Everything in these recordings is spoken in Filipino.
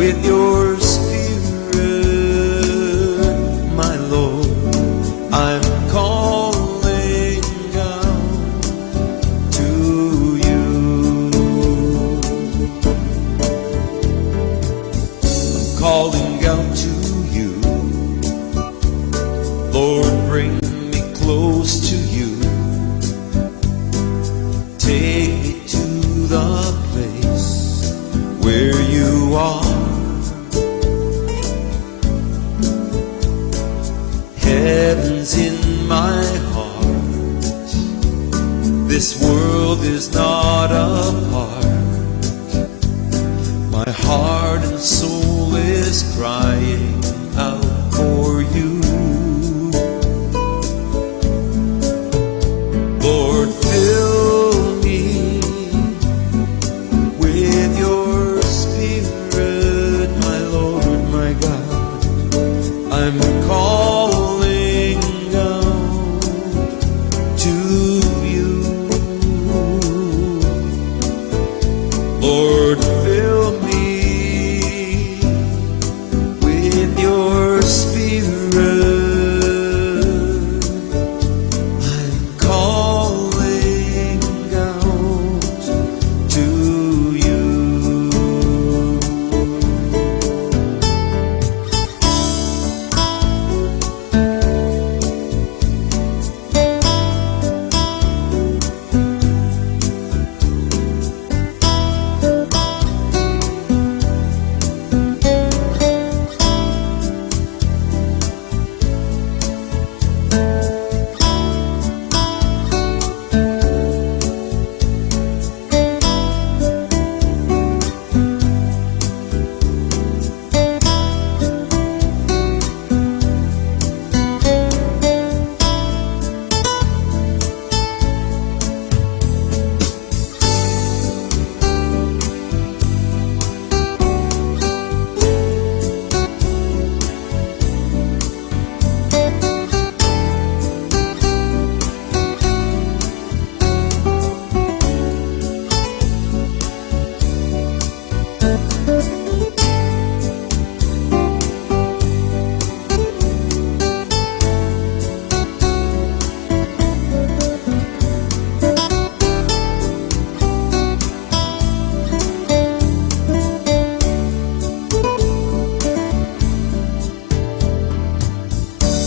with your spirit, my Lord. I'm calling out to you. I'm calling out to you. Lord, bring me close to you. Take me to the place where you are. Heaven's in my heart. This world is not apart. My heart and soul is crying out for you. Lord, fill me with your spirit, my Lord, my God. I'm calling out to you. Lord, fill me with your spirit. I'm calling out to you.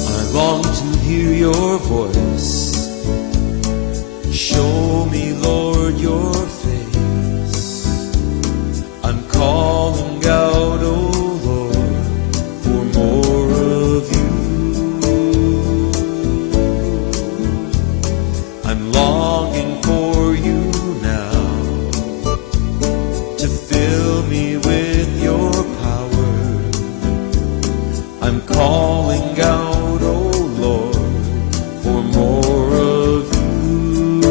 I long to hear your voice. Show me, Lord, your face. I'm calling out, oh Lord, for more of you. I'm longing for you now, to fill me with your power. I'm calling out, oh Lord, for more of you.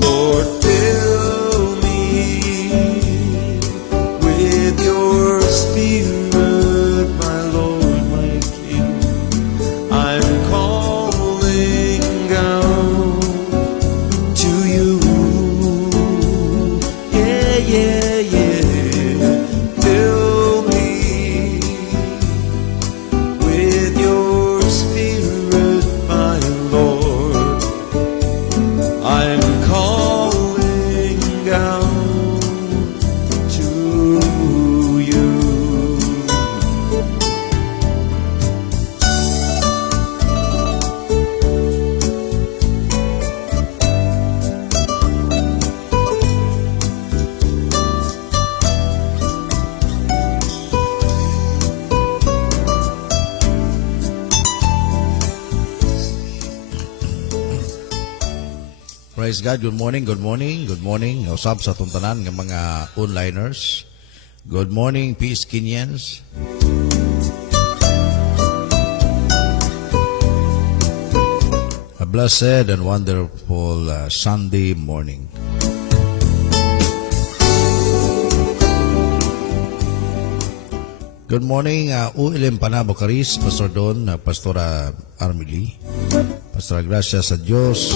Lord, fill me with your spirit, my Lord, my King. I'm calling out to you. Yeah, yeah, yeah. Fill me with your spirit, my Lord. I'm calling out to you. Praise God. Good morning, good morning, good morning. Usab sa tuntanan ng mga onliners. Good morning, Peace Kenyans. A blessed and wonderful Sunday morning. Good morning, Uilim Panabo Caris, Pastor Don, Pastora Armily, Pastora Gracia sa Diyos,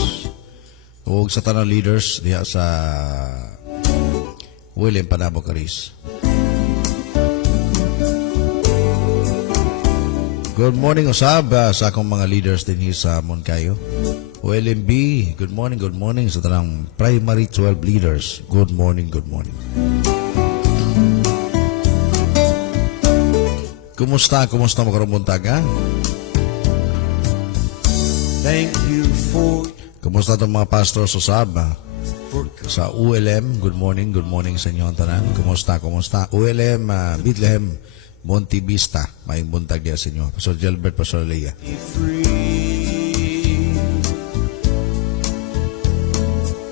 ug sa tanang leaders diha sa William Panabo Caris. Good morning, usab sa akong mga leaders din sa Moncayo. OLMB, good morning sa tanang primary 12 leaders. Good morning. Kumusta mo karong buntag, ha? Thank you for Kumusta itong mga pastors usab sa ULM? Good morning sa inyo ang tanan. Kumusta? ULM, Bethlehem, Monte Vista, may buntag diya sa inyo. Pastor Gilbert, Pastor Leia. me free.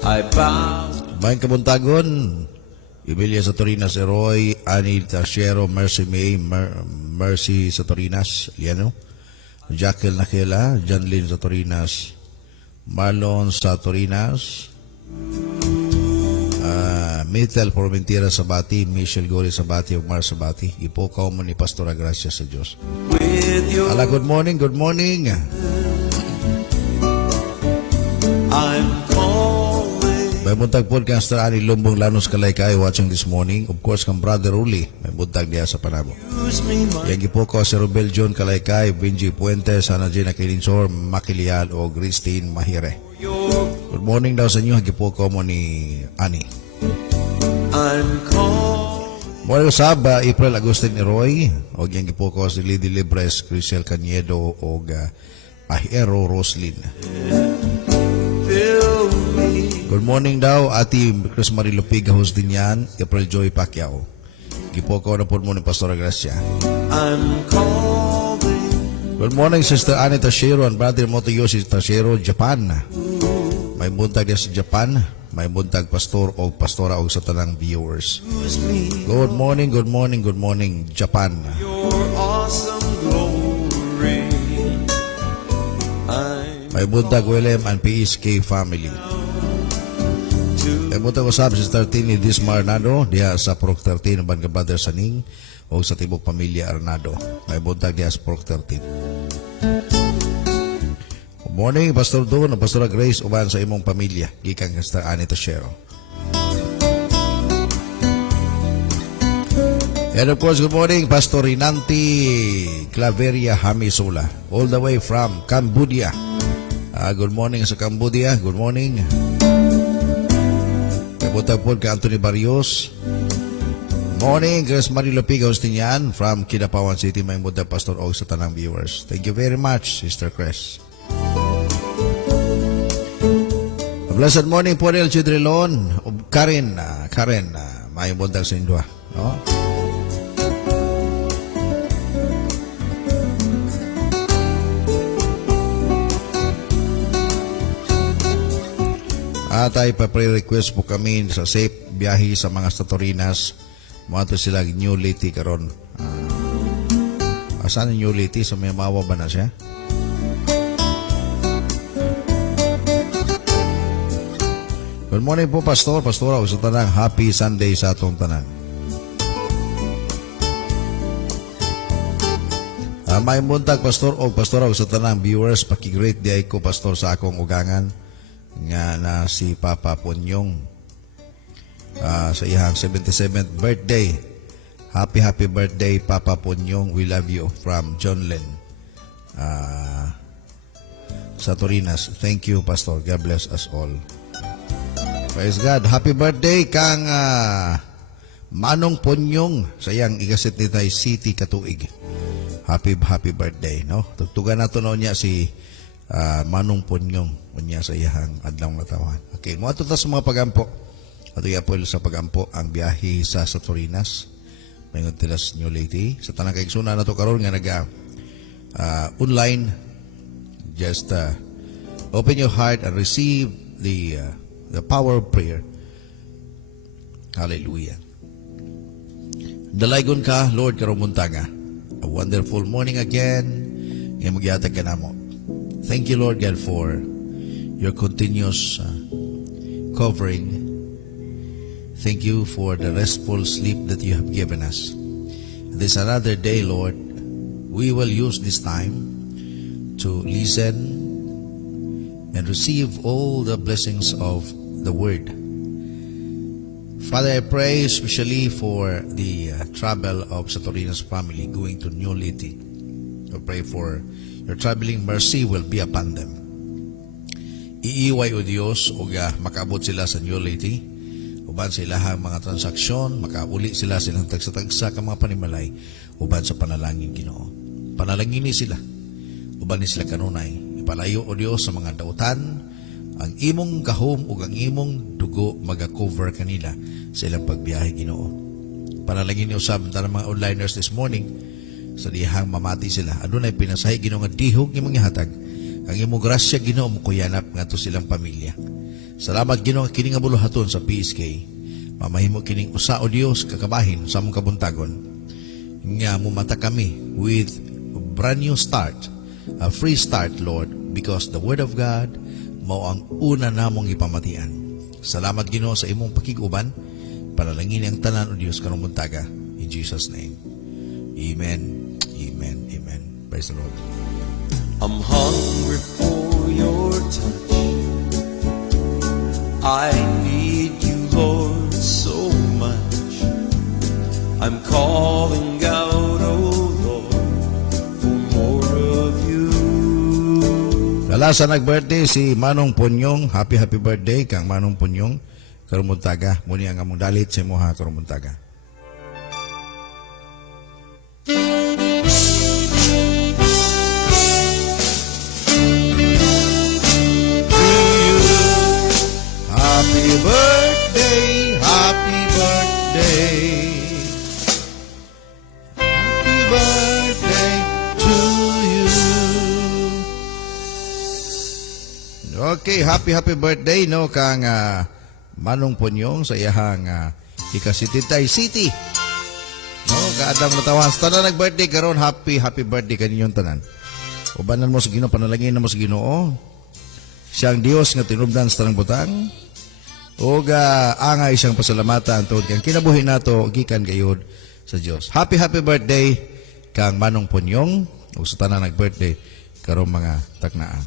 I bow. Maayong kabuntagon, Emilia Satorinas, Eroy, Annie Tarsiero, Mercy May, Mercy Satorinas, Liano, Jacqueline Nakela, Janlyn Satorinas, Marlon Satorinas, Mitel Formentira Sabati, Michelle Gori Sabati, Omar Sabati. Ipokaw mo ni Pastora Gracia sa Diyos. With your Ala, good morning. I'm calling. May buntag podcaster ani Lumbong Lanos Kalaykay watching this morning. Of course, kang Brother Uli, may buntag niya sa Panabo. Use me, my Yang ipokaw si Robel John Kalaykay, Benji Puentes, Ana Gina Kilinsor, Makilial o Christine Mahire. your Good morning daw sa inyo. Ipokaw mo ni Ani. I'm calling. Morning usab, April Agustin Roy, o yang ipokaw si Lady Libres, Crisel Caniedo o Ahero Roslyn. Fill me. Good morning daw, Ati Chris Marie Lupig, host din yan, April Joy Pacquiao. Ipokaw na po mo ni Pastora Gracia. I'm calling. Good morning, Sister Annie Tashiro and Brother Motoyoshi Tashiro, Japan. May buntag din sa Japan. May buntag pastor o pastora o sa tanang viewers. Use me. Good morning, Japan. Your awesome glory. I'm May buntag William and PSK family. May buntag usab si 13 ni Dismar Arnado diya sa Prok 13 ng Bangka Brother Saning o sa Tibok Pamilya Arnado. May buntag diya sa Prok 13. Good morning, Pastor Don, Pastora Grace, uban sa imong pamilya. Gikan Sister Annie Tashero. And of course, good morning, Pastor Rinanti Claveria Hamisola, all the way from Cambodia. Good morning sa Cambodia. Good morning. Kabuta po ka Anthony Barrios. Morning, Grace Marie Lopiga Hostinyan from Kidapawan City. May muda Pastor Og sa tanang viewers. Thank you very much, Sister Chris. Blessed morning po rin, Chidrilon. Karen, may buntag sa inyo. No? At ay pa-pre-request po kami sa safe biyahe sa mga Satorinas. Mga sila New Liti karon. Asan yung New Liti? Sa may mawa ba na siya? Good morning po, Pastor. Pastora, sa tanang happy Sunday sa atong tanan. May buntag, Pastor, o Pastora, sa tanang viewers, paki-great day ko, Pastor, sa akong ugangan nga na si Papa Ponyong sa iyang 77th birthday. Happy birthday, Papa Ponyong. We love you from John Len sa Torinas. Thank you, Pastor. God bless us all. Praise God. Happy birthday kang Manong Ponyong sa iyang ikasit City Katuig. Happy birthday, no? Tugtugan nato no niya si Manong Ponyong unya sa iyang adlaw nga taon. Okay, mo ato ta sa mga pagampo. Ato ya po sa pagampo ang biyahe sa Satorinas. Mayngon tilas New Lady. Sa tanang kaigsunan nato karon nga naga online, just open your heart and receive the power of prayer. Hallelujah. Dalaygon ka, Lord, karumuntaga. A wonderful morning again. Ngayon magyatag ka na mo. Thank you, Lord God, for your continuous covering. Thank you for the restful sleep that you have given us. This another day, Lord, we will use this time to listen and receive all the blessings of the Word Father, I pray especially for the travel of Satorina's family going to New Liti. I pray for your traveling mercy will be upon them. Iiway o Diyos o makaabot sila sa New Liti. Uban sa ilahang mga transaksyon, makauli sila silang tagsa-tagsa ka mga panimalay, uban sa panalangin Ginoo. Panalangin ni sila, uban ni sila kanunay. Ipalayo o Diyos sa mga dautan, ang imong gahom ug ang imong dugo maga-cover kanila sa ilang pagbiyahe Ginoo. Panalangin ni usab ang mga onliners this morning, sa dihang mamati sila. Adunay pinasahi Ginoo nga dihog imong ihatag. Ang imong grasya Ginoo mo kuyanap ngadto silang pamilya. Salamat Ginoo kini nga buluhaton sa PSK. Mamahimo kining usa o Dios kakabahin sa among kabuntagon. Nga mumata kami with a brand new start, a free start Lord, because the word of God mao ang una namong ipamatian. Salamat Ginoo sa imong pakiguban. Panalangin ang tanan o Dios karong buntaga. In Jesus name. Amen. Amen. Amen. Praise the Lord. I'm hungry for your touch. I need you, Lord, so much. I'm calling out, oh Lord, for more of you. Kalasa nag-birthday si Manong Punyong. Happy birthday kang Manong Punyong. Karumuntaga. Muni ang among dalit sa imo ha karumuntaga. Happy birthday, happy birthday. Happy birthday to you. Okay, happy birthday no kang Manong Punyong sa iyahang ikasititay city. No, kaadang natawan sa tanan nag-birthday karon, happy birthday kaninyong tanan. Ubanan mo sa Ginoo, panalangin mo sa Ginoo. Siyang Dios nga tinubdan sa tanang butang. O angay siyang pasalamatan tungod kang kinabuhi nato gikan gayud sa Dios. Happy birthday kang Manong Punyong ug sa tanan nag-birthday karong mga taknaan.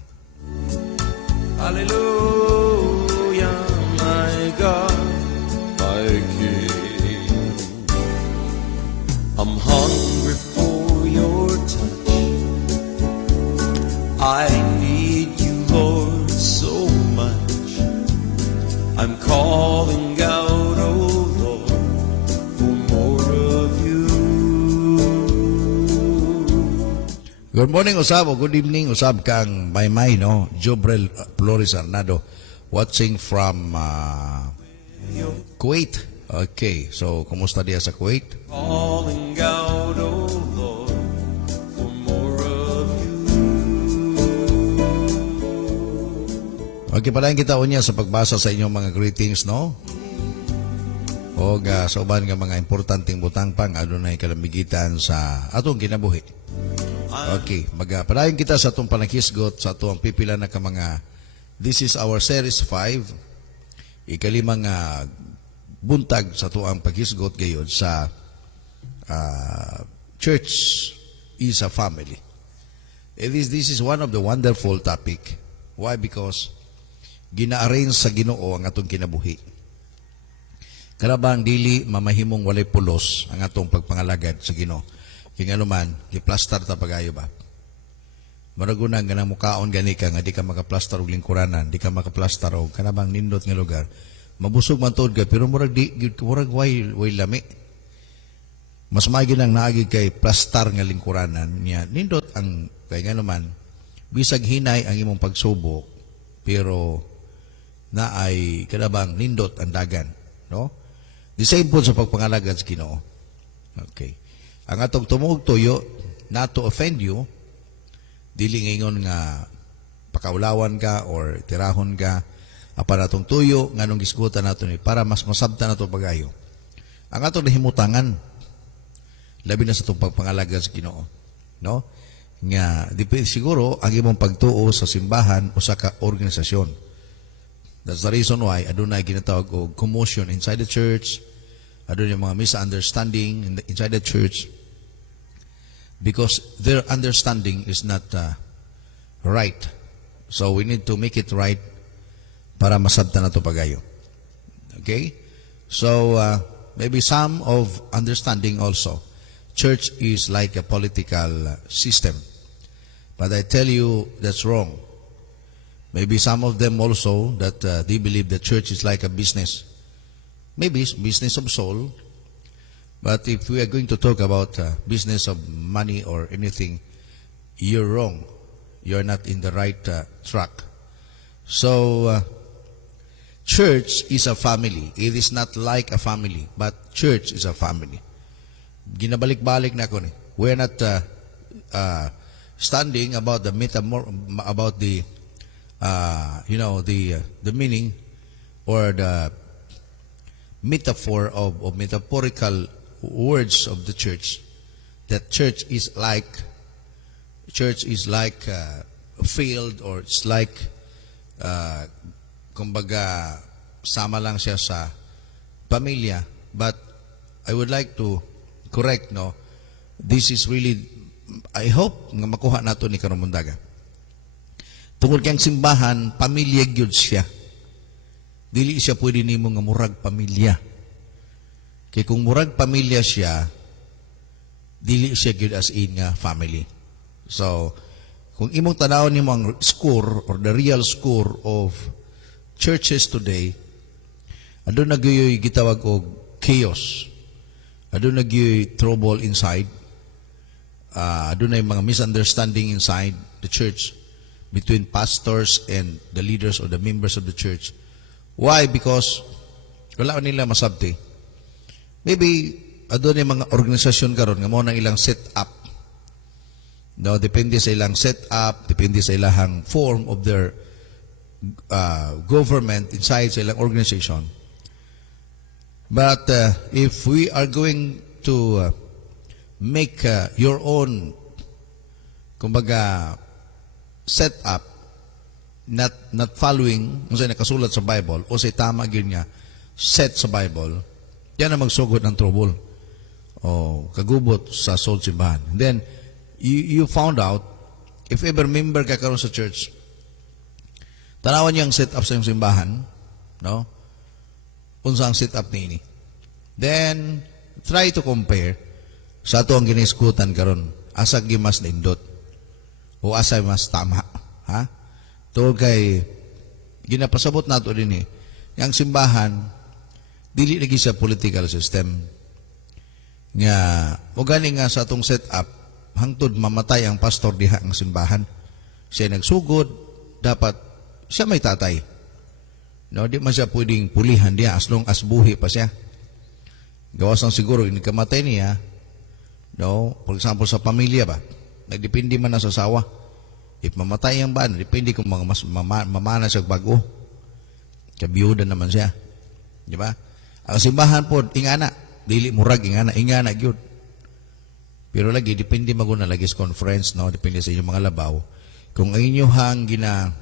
Hallelujah, my God, my King. I'm hungry for your touch. I need you, Lord, so much. I'm calling out, oh Lord, for more of you. Good morning usab o good evening usab kang Maymay no, Jobrel Flores Arnado watching from Kuwait. Okay, so kumusta diya sa Kuwait? Calling out, oh Lord, for more of you. Okay, palayan kita unya sa pagbasa sa inyong mga greetings, no? O sa uban nga mga importanteng butang pang adunay kalamigitan sa atong kinabuhi. Okay, palayan kita sa atong panakisgot sa atong pipila na ka mga, this is our series 5, ikalimang buntag sa atong paghisgot gayud sa church is a family. This is one of the wonderful topic. Why? Because gina-arrange sa Ginoo ang atong kinabuhi. Karabang dili mamahimong walay pulos ang atong pagpangalagad sa Ginoo. Kaya naman, giplastar ta pagayo ba? Maragunan nga nang mukaon gani ka nga di ka makaplastar og lingkuranan, di ka makaplastar og kanabang nindot nga lugar. Mabusog man tuod ka pero murag way lami. Mas maigi nang naagi kay plastar nga lingkuranan niya. Nindot ang kay nga naman bisag hinay ang imong pagsubo pero na ay kanabang nindot ang dagan, no? The same po sa pagpangalagad sa Ginoo. Okay. Ang atong tumog tuyo, not to offend you, dili ngayon nga pakaulawan ka or tirahon ka, apan atong tuyo, nga nung gisgutan nato ni, para mas masabta nato pagayo. Ang atong nahimutangan, labi na sa itong pagpangalagad sa Ginoo. No? Nga, siguro, ang imong pagtuo sa simbahan o sa ka-organisasyon. That's the reason why, adunay ginatawag o commotion inside the church, adunay mga misunderstanding inside the church, because their understanding is not right. So we need to make it right para masabta na to pagayo. Okay? So maybe some of understanding also, church is like a political system. But I tell you that's wrong. Maybe some of them also that they believe the church is like a business. Maybe it's business of soul. But if we are going to talk about business of money or anything, you're wrong. You're not in the right track. So, church is a family. It is not like a family, but church is a family. Ginabalik-balik na ako ni. We're not standing about the about the the meaning or the metaphor of metaphorical words of the church. That church is like a field, or it's like kumbaga sama lang siya sa pamilya. But I would like to correct, no, this is really, I hope nga makuha nato ni karong mundaga. Tungod kang simbahan, pamilya gyud siya. Dili siya pwede nimo nga murag pamilya. Kay kung murag pamilya siya, dili siya gyud as in nga family. So, kung imong tanawon nimo ang score or the real score of churches today, adun nagyoy gitawag og chaos. Adun nagyoy trouble inside. Adun ay mga misunderstanding inside the church between pastors and the leaders or the members of the church. Why? Because wala nila masabti. Maybe adun ay mga organisasyon karon nga mo nang ilang set up. No, depende sa ilang set up, depende sa ilang form of their government inside sa ilang organization. But if we are going to make your own, kumbaga, set up, not following kung saan nakasulat sa Bible o sa tama gyud nga set sa Bible, yan ang magsugod ng trouble o kagubot sa soul simbahan. And then you found out, if ever member ka karon sa church, tanawan niyo ang set up sa iyong simbahan, no? Unsa ang set up niini. Then try to compare sa ato ang giniskutan karon, asa gimas nindot o asa mas tama, ha? Tungod kay ginapasabot nato dinhi, yang simbahan dili lagi sa political system nga o gani nga sa atong set up hangtod mamatay ang pastor diha ang simbahan. Siya nagsugod, dapat siya may tatay. No, di man siya pwedeng pulihan diha as long as buhi pa siya. Gawas ang siguro ini kamatay niya. No, for example sa pamilya ba, nagdepende man na sa asawa. If mamatay ang ban, depende kung mamana siya bago. Kabiyuda naman siya. Di ba? Ang simbahan po, ingana. Dili murag, ingana gyud. Pero lagi, depende maguna lagi sa conference, no? Depende sa inyong mga labaw. Kung inyong gina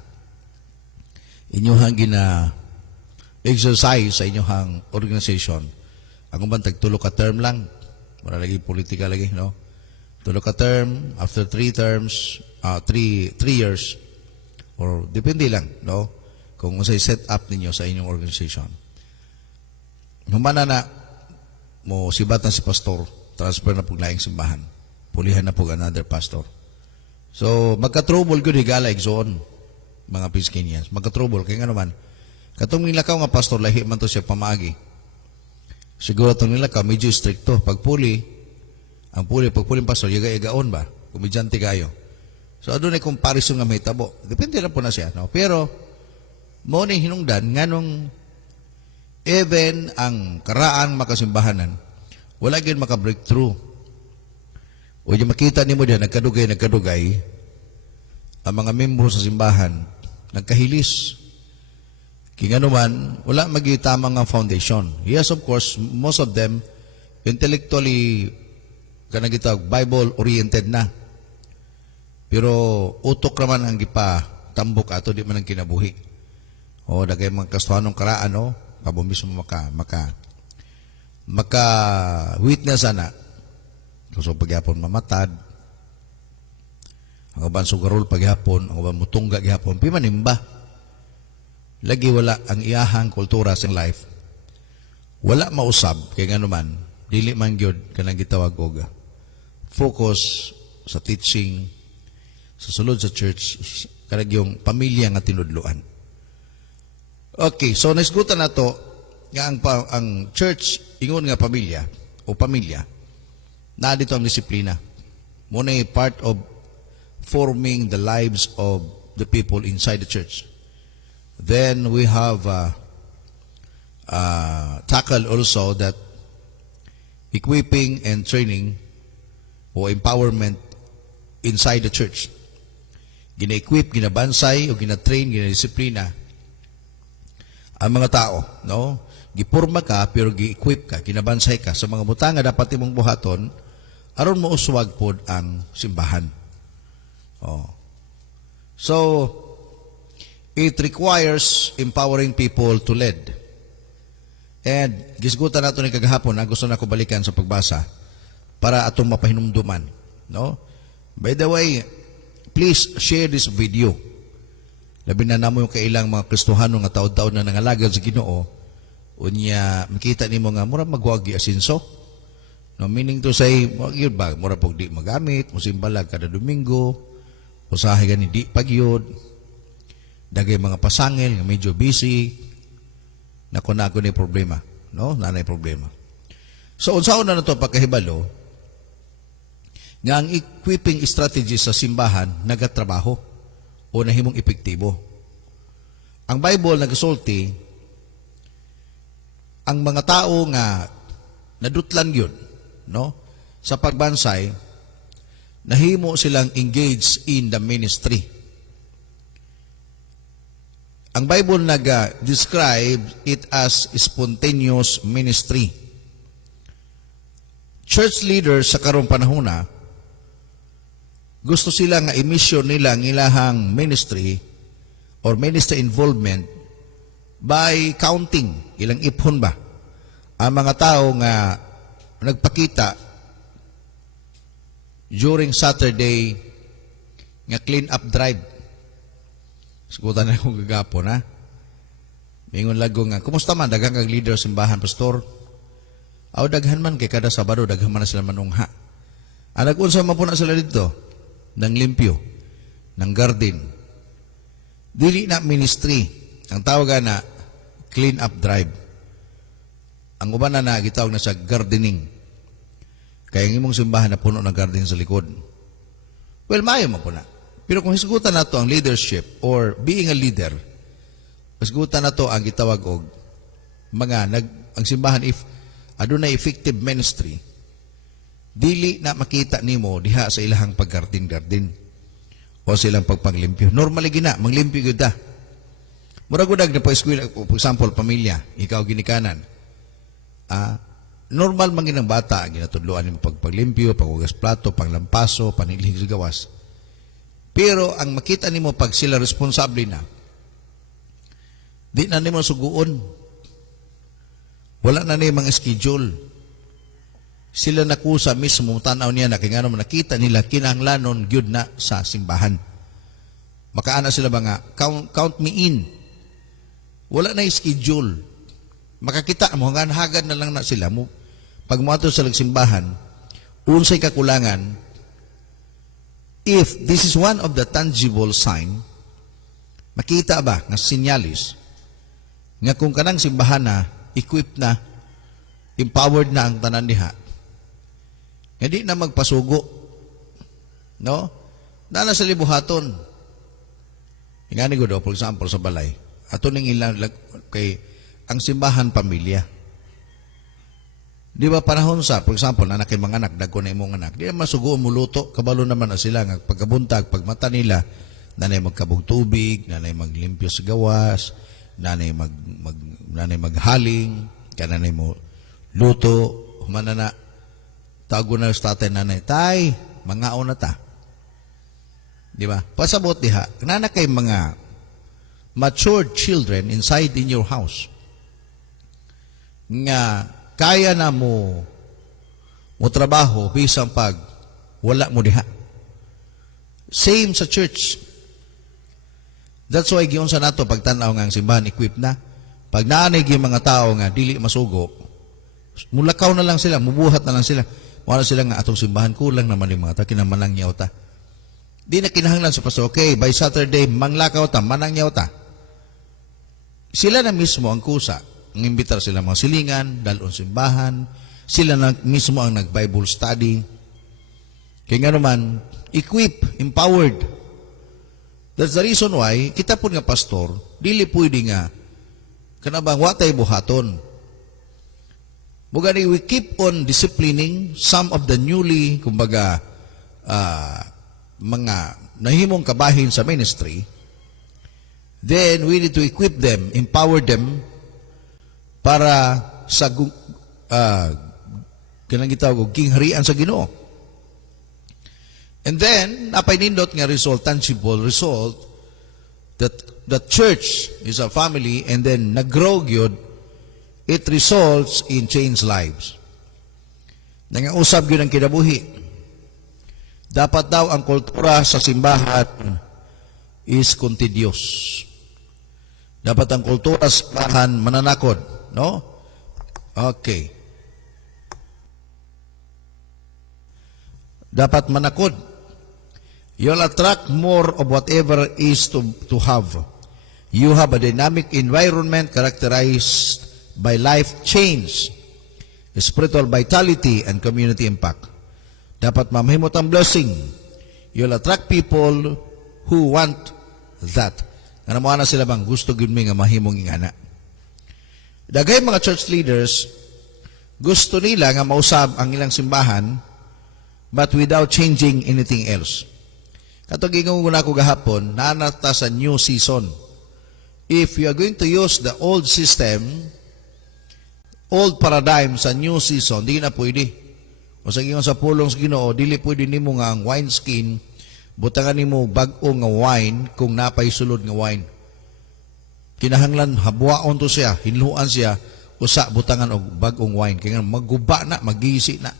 exercise sa inyong organization, ang uban tagtulo ka term lang, wala lagi politika lagi, no? Tulo ka term, after 3 terms, 3 years, or depende lang, no? Kung usay set up ninyo sa inyong organization. Humana na, mo sibat na si pastor, transfer na pong laing simbahan. Pulihan na po another pastor. So, magka-trouble good higala igsoon, mga Piskinians. Magka-trouble. Kaya nga naman, katong nilakaw nga pastor, lahi man to siya pamaagi. Siguro itong nilakaw, medyo stricto. Pagpuli pastor, yaga-igaon ba? Kumidyante kayo. So, adun ay comparison nga may tabo. Depende lang po na siya. No? Pero, mo ni hinungdan, nga nung even ang karaang makasimbahanan, wala gyud maka-breakthrough. O yung makita nimo diyan nagkadugay ang mga membro sa simbahan nagkahilis. Kaya naman wala magitama nga foundation. Yes, of course, most of them intellectually kanang gitawag Bible oriented na. Pero utok raman ang gipatambok ato di man ang kinabuhi. O dagay mga kastuhanong karaan, no? Kabo mismo maka-witness na so paghapon mamatad ang uban sugarol paghapon, ang uban mutungga gihapon pimanimba lagi wala ang iyahang kultura sa life, wala mausab kay nganuman dili man gyud kanang gitawag og focus sa teaching sa sulod sa church kanang yung pamilya nga tinudluan. Okay, so naisgutan nato nga ang church ingon nga pamilya o pamilya na dito ang disiplina. Muna part of forming the lives of the people inside the church. Then we have tackled also that equipping and training o empowerment inside the church. Gina-equip, ginabansay o gina-train, gina-disiplina ang mga tao, no? Gipurma ka pero gi-equip ka, ginabansay ka sa mga butanga dapat imong buhaton aron mo uswag pod ang simbahan. Oh. So it requires empowering people to lead. And gisgutan nato ni kagahapon, gusto na ko balikan sa pagbasa para atong mapahinumduman, no? By the way, please share this video. Labi na namo yung kailang mga Kristohano nga taod-taod na nangalagad sa Ginoo, unya makita nimo nga mura magwagi asinso. No, meaning to say, yun ba, mura pog di magamit, musimbalag kada Domingo, usahay gani di pagyod, dagay mga pasangil nga medyo busy, nako ni problema, no? Nanay problema. So unsaon na nato pagkahibalo nga ang equipping strategy sa simbahan nagatrabaho o nahimong epektibo. Ang Bible nagasulti ang mga tao nga nadutlan yun, no? Sa pagbansay, nahimo silang engaged in the ministry. Ang Bible nag-describe it as spontaneous ministry. Church leaders sa karong panahon gusto sila nga i-mission nila ang ilahang ministry or ministry involvement by counting, ilang ipon ba ang mga tao nga nagpakita during Saturday nga clean up drive. Sigutan na akong gagapon, ha? Mingon lago nga, kumusta man, daghang kag leader simbahan, pastor? Aw, daghan man, kay kada Sabado, daghan man na sila manungha. Nag-unsa man po na sila dito, ng limpyo, ng garden. Dili na ministry. Ang tawag na, clean up drive. Ang uban na gitawag na sa gardening. Kaya ang imong simbahan na puno ng garden sa likod. Well, mayo man po na. Pero kung hisgutan na to ang leadership or being a leader, hisgutan na to ang gitawag og ang simbahan if adunay effective ministry, dili na makita nimo diha sa ilahang paggarden-garden o sa ilang pagpaglimpyo. Normally gina, manglimpyo gyud ta. Murag udag na pa-eskwela, for example, pamilya, ikaw ginikanan. Normal man ginang bata, ginatudloan nimo pagpaglimpyo, paghugas plato, panglampaso, panilhig sa gawas. Pero ang makita nimo pag sila responsable na, di na nimo suguon. Wala na nimo mga schedule. Sila nakusa mismo, tanaw niya na kaya nga naman nakita nila kinahanglanon gyud na sa simbahan. Makaana sila ba nga, count me in. Wala na schedule. Makakita mo, hagad na lang na sila. Pag muato sa simbahan, unsay kakulangan. If this is one of the tangible sign, makita ba nga sinyalis nga kung kanang simbahan na, equipped na, empowered na ang tanan diha, hindi na magpasugo, no? Nana sa libuhaton. Ingani ko do, for example, sa balay, ato ning ilang kay ang simbahan pamilya. Di ba panahon sa, for example, nanak kay mga anak, dagko na imong anak, di na masugo muluto, kabalo naman na sila, nga pagkabuntag, pagmata nila, nanay magkabog tubig, nanay maglimpyo sa gawas, nanay maghaling, kananay mo luto, humana na, tago na sa tatay nanay, tay, mga na ta. Di ba? Pasabot diha, nanak kay mga matured children inside in your house, nga kaya na mo trabaho bisang pag wala mo diha. Same sa church. That's why giyon sa nato pagtanaw nga ang simbahan equipped na. Pag naanay yung mga tao nga dili masugo, Mulakaw na lang sila, mubuhat na lang sila. Wala sila nga atong simbahan, kulang naman yung mga ta, kinamanangyaw ta. Di na kinahanglan sa pastor, okay, by Saturday, manglakaw ta, manangyaw ta. Sila na mismo ang kusa. Ang imbitar sila mga silingan, dalon simbahan, sila na mismo ang nag-Bible study. Kaya nga naman, equip, empowered. That's the reason why, kita po nga pastor, dili pwede nga, kanabang watay buhaton. Mugani, we keep on disciplining some of the newly, kumbaga, mga nahimong kabahin sa ministry. Then, we need to equip them, empower them, para sa kanang gitawag kingharian sa Ginoo. And then napainindot nga result, tangible result, that the church is a family, and then nag-grow gyud, it results in changed lives. Nangausab gyud ang kinabuhi. Dapat daw ang kultura sa simbahan is contagious. Dapat ang kultura sa simbahan mananakod. No? Okay. Dapat manakod. You'll attract more of whatever is to have. You have a dynamic environment characterized by life change, spiritual vitality, and community impact. Dapat mamahimot ang blessing. You'll attract people who want that. Nga naman na sila bang gusto gud mi nga mahimong ingana. Dagay mga church leaders, gusto nila nga mausab ang ilang simbahan, but without changing anything else. Katong gingon ko gahapon, naanata sa new season. If you are going to use the old system, old paradigm sa new season, di na pwede. O sa gingon sa pulong sa Ginoo, dili pwede nimo nga ang wine skin, butangan nimo bag-o nga wine kung napay sulod nga wine. Kinahanglan habuaon to siya, hinluan siya, usa butangan og bag-ong wine. Kaya magguba na, magisi na.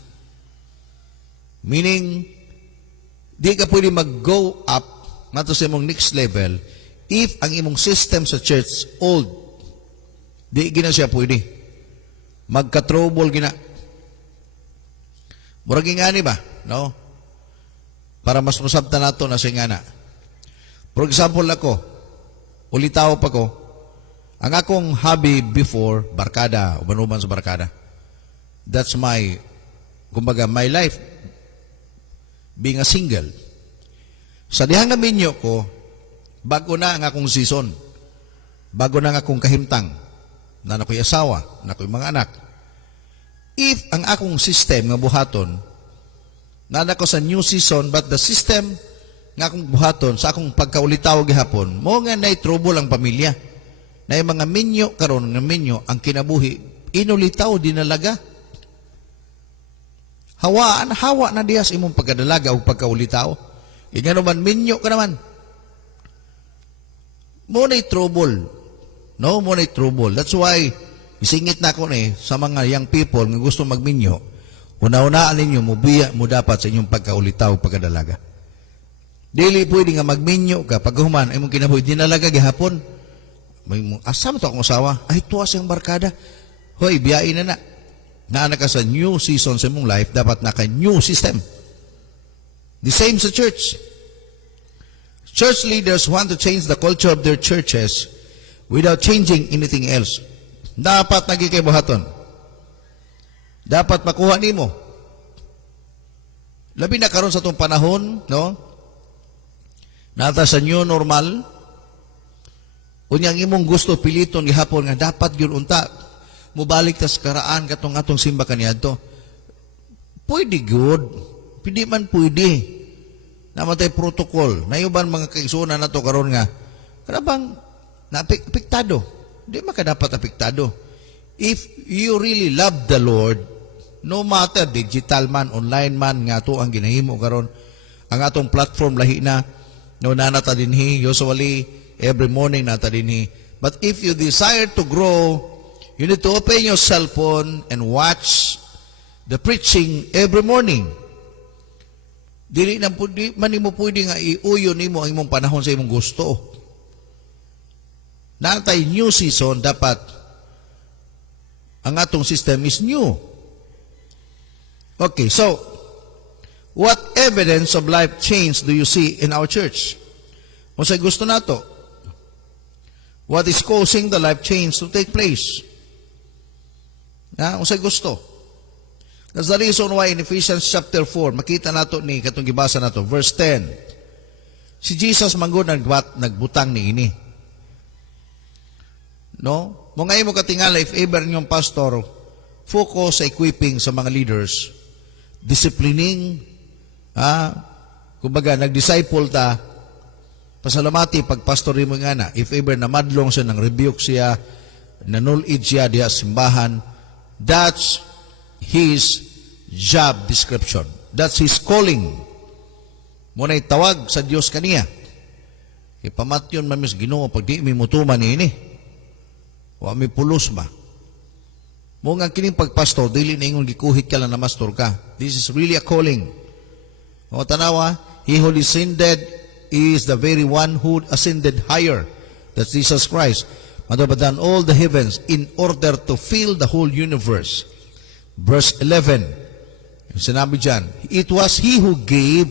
Meaning, di ka pwede mag-go up nato sa imong next level if ang imong system sa church old. Di gina siya pwede. Magka-trouble gina. Murag ingani ba? No? Para mas masabta nato na siya ingana. For example ako, ulitaw pa ko, ang akong hobby before, barkada, uban-uban sa barkada. That's my, kumbaga, my life, being a single. Sa dihang na minyo ko, bago na ang akong season, bago na ang akong kahimtang, na nako'y asawa, na nako'y mga anak. If ang akong system nga buhaton, na nako sa new season, but the system nga akong buhaton, sa akong pagkaulitaw gihapon, mo nga na'y trouble ang pamilya. Na yung mga minyo, karon ng minyo, ang kinabuhi, inulitaw, dinalaga. Hawa na diyas imong pagkadalaga o pagkaulitaw. Kaya naman, minyo ka naman. Muna'y trouble. No, muna'y trouble. That's why, isingit na ako sa mga young people nga gusto magminyo, una-unaan ninyo, mubiya mo dapat sa inyong pagkaulitaw o pagkadalaga. Dili pwede nga magminyo ka, pag human, imong kinabuhi, dinalaga gihapon. May asam to akong asawa, ay tuwa siyang barkada. Hoy, biyain na. Naanak ka sa new season sa mong life, dapat naka-new system. The same sa church. Church leaders want to change the culture of their churches without changing anything else. Dapat nagkikaibuhaton. Dapat makuha nimo. Labi na karon sa itong panahon, no? Nata sa new normal, unyang imong gusto piliton gihapon nga dapat gyud unta mubalik ta sa karaan katong atong simba kaniadto. Pwede good, pwede man pwede. Namatay protocol. Nayuban mga kaigsunan nato karon nga kanabang apektado. Di man ka dapat apektado. If you really love the Lord, no matter digital man, online man nga ato ang ginahimo karon, ang atong platform lahi na no nanata dinhi usually every morning nata dinhi. But if you desire to grow, you need to open your cell phone and watch the preaching every morning. Dili na man nimo pwede nga iuyo nimo ang imong panahon sa imong gusto. Natay new season, dapat Ang atong system is new. Okay, so, what evidence of life change do you see in our church? Kung sa gusto nato, what is causing the life change to take place? Kung sa gusto. That's the reason why in Ephesians chapter 4, makita nato ni katong gibasa nato, verse 10. Si Jesus manggod nagbutang ni ini. No? Mo ngayon mo katingala, if ever yung pastor, focus sa equipping sa mga leaders, disciplining, kumbaga, nag-disciple ta, pasalamati pag pastorin mo nga na, if ever namadlong siya, nang rebuke siya, nanulid siya diya simbahan, that's his job description. That's his calling. Muna'y tawag sa Diyos kaniya. Ipamatyon mamis Ginoo pag di mi mutuman ini. Wa mi pulos ba? Mo nga kining pagpastor dili na ingon gikuhit ka lang na mastor ka. This is really a calling. O tanawa, he who descended is the very one who ascended higher. That's Jesus Christ. Madabadan all the heavens in order to fill the whole universe. Verse 11. Sinabi dyan, it was he who gave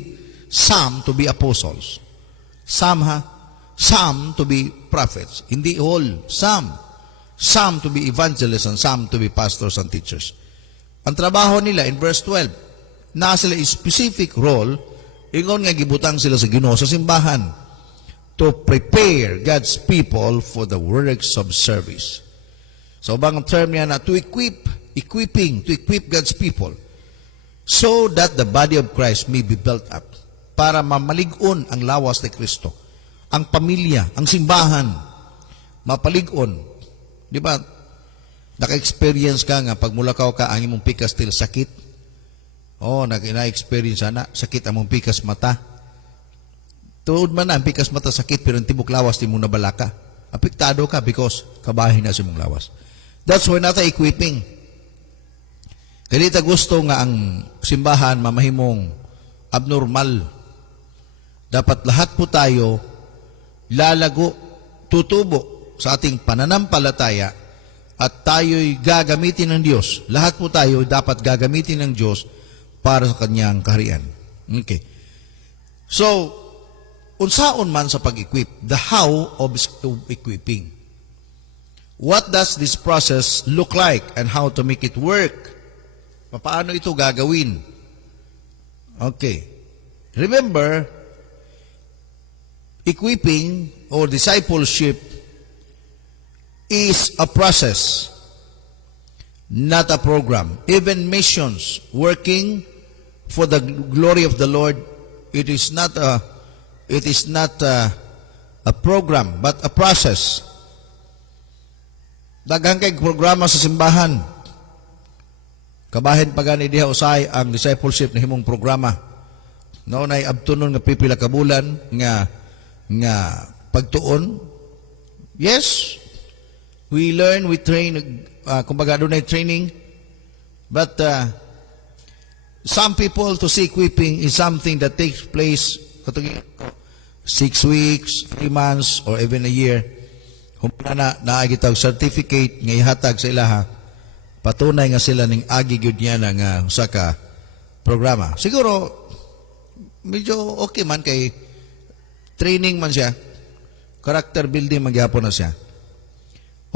some to be apostles. Some to be prophets. Hindi all. Some to be evangelists and some to be pastors and teachers. Ang trabaho nila in verse 12, na sila specific role, ingon nga gibutang sila sa Ginoo sa simbahan to prepare God's people for the works of service. So bang term niya na to equip God's people so that the body of Christ may be built up para mamalig-on ang lawas ni Kristo. Ang pamilya, ang simbahan, mapalig-on. Di ba? Naka-experience ka nga, pag mulakaw ka, ang imong pikas til sakit. Na-experience na, sakit ang mong pikas mata. Tuod man na, ang pikas mata sakit, pero ang tibok lawas, di mo nabalaka. Apektado ka because kabahin na si mong lawas. That's why nata equipping. Kanita gusto nga ang simbahan mamahimong abnormal. Dapat lahat po tayo lalago, tutubo sa ating pananampalataya at tayo'y gagamitin ng Diyos. Lahat po tayo dapat gagamitin ng Diyos para sa kanyang kaharian. Okay. So, unsaon man sa pag-equip, the how of equipping. What does this process look like and how to make it work? Paano ito gagawin? Okay. Remember, equipping or discipleship is a process, not a program. Even missions, working for the glory of the Lord, it is not a program, but a process. Daghang kay programa sa simbahan. Kabahin pa gani diha usay ang discipleship na himong programa. Naunay abtunon nga pipila ka bulan nga pagtuon. Yes, we learn, we train, kumbaga doon ay training. But some people to see equipping is something that takes place 6 weeks, 3 months, or even a year. Humana na naagitag certificate nga ihatag sa ilaha. Patunay nga sila ning agi gyud niya na nga usa ka programa. Siguro medyo okay man kay training man siya. Character building magyapon na siya.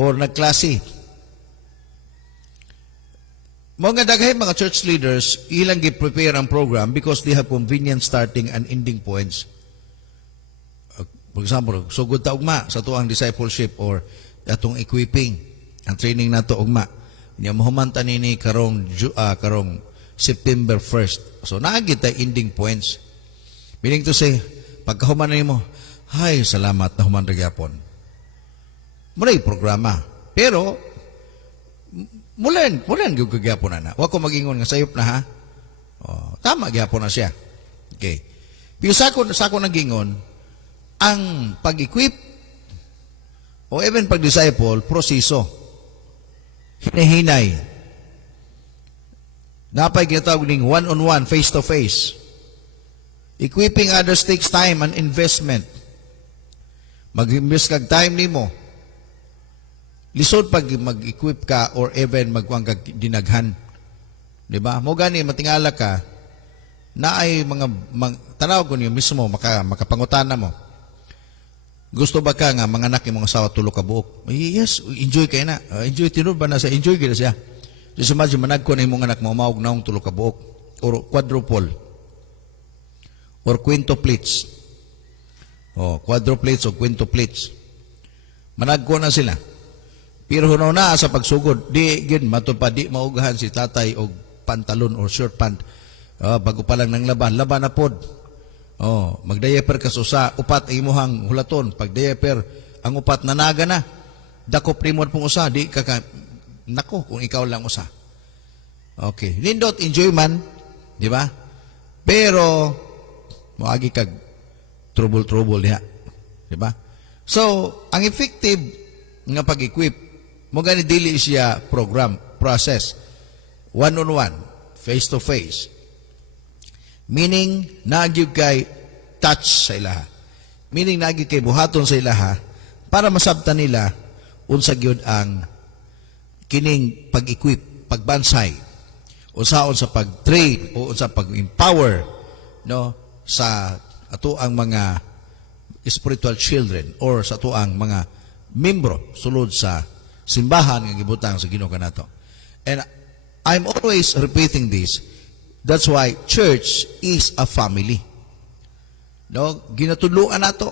Or nagklase. Mga daghay mga church leaders, ilang gi-prepare ang program because they have convenient starting and ending points. For example, sugod ta ugma sa tuang discipleship or atong equipping, ang training nato ugma. Nya mahumanta nini karong September 1st. So naagi tay ending points. Meaning to say, pagkahuman nimo, hay salamat na human ra gyapon. Mulay programa. Pero mulan gyud gyapon na. Wa ko magingon nga sayop na ha. Tama gyapon na siya. Okay. Pero sa ko nagingon, ang pag-equip o even pag-disciple, proseso. Hinahinay. Napay ginatawag ning one-on-one, face-to-face. Equipping others takes time and investment. Mag-invest kag time nimo. Lisod pag mag-equip ka or even magkuang ka dinaghan. Di ba? Mo gani matingala ka na ay tanaw ko niyo mismo makapangutana mo. Gusto ba ka nga manganak yung mga asawa tulo ka buok? Yes, enjoy kayo na. Enjoy tinud ba na sa enjoy gina siya. Just imagine managko na yung mga anak mo maog naong tulo ka buok or quadruple or quintuplets. Quadruplets o quintuplets. Managko na sila. Pero hunaw na sa pagsugod, di gin matupad di maugahan si tatay og pantalon or short pant. Bago pa lang ng laban na pod. Magdayeper ka sa upat ay imuhang hulaton. Pag dayeper, ang upat nanaga na. Dakop rimod pong usa, di ka nako kung ikaw lang usa. Okay, nindot enjoy man, di ba? Pero moagi kag trouble diha, di ba? So, ang effective nga pag-equip mo gani dili siya process. One-on-one, face-to-face. Meaning, nagyog kay touch sa ilaha. Meaning, nagyog kay buhaton sa ilaha para masabtan nila unsa gyud ang kining pag-equip, pagbansay, usaon sa pag-train o sa pag-empower no sa ato ang mga spiritual children or sa ato ang mga membro sulod sa simbahan nga gibutang sa Ginoo kanato. And I'm always repeating this. That's why church is a family. No, ginatudloan nato.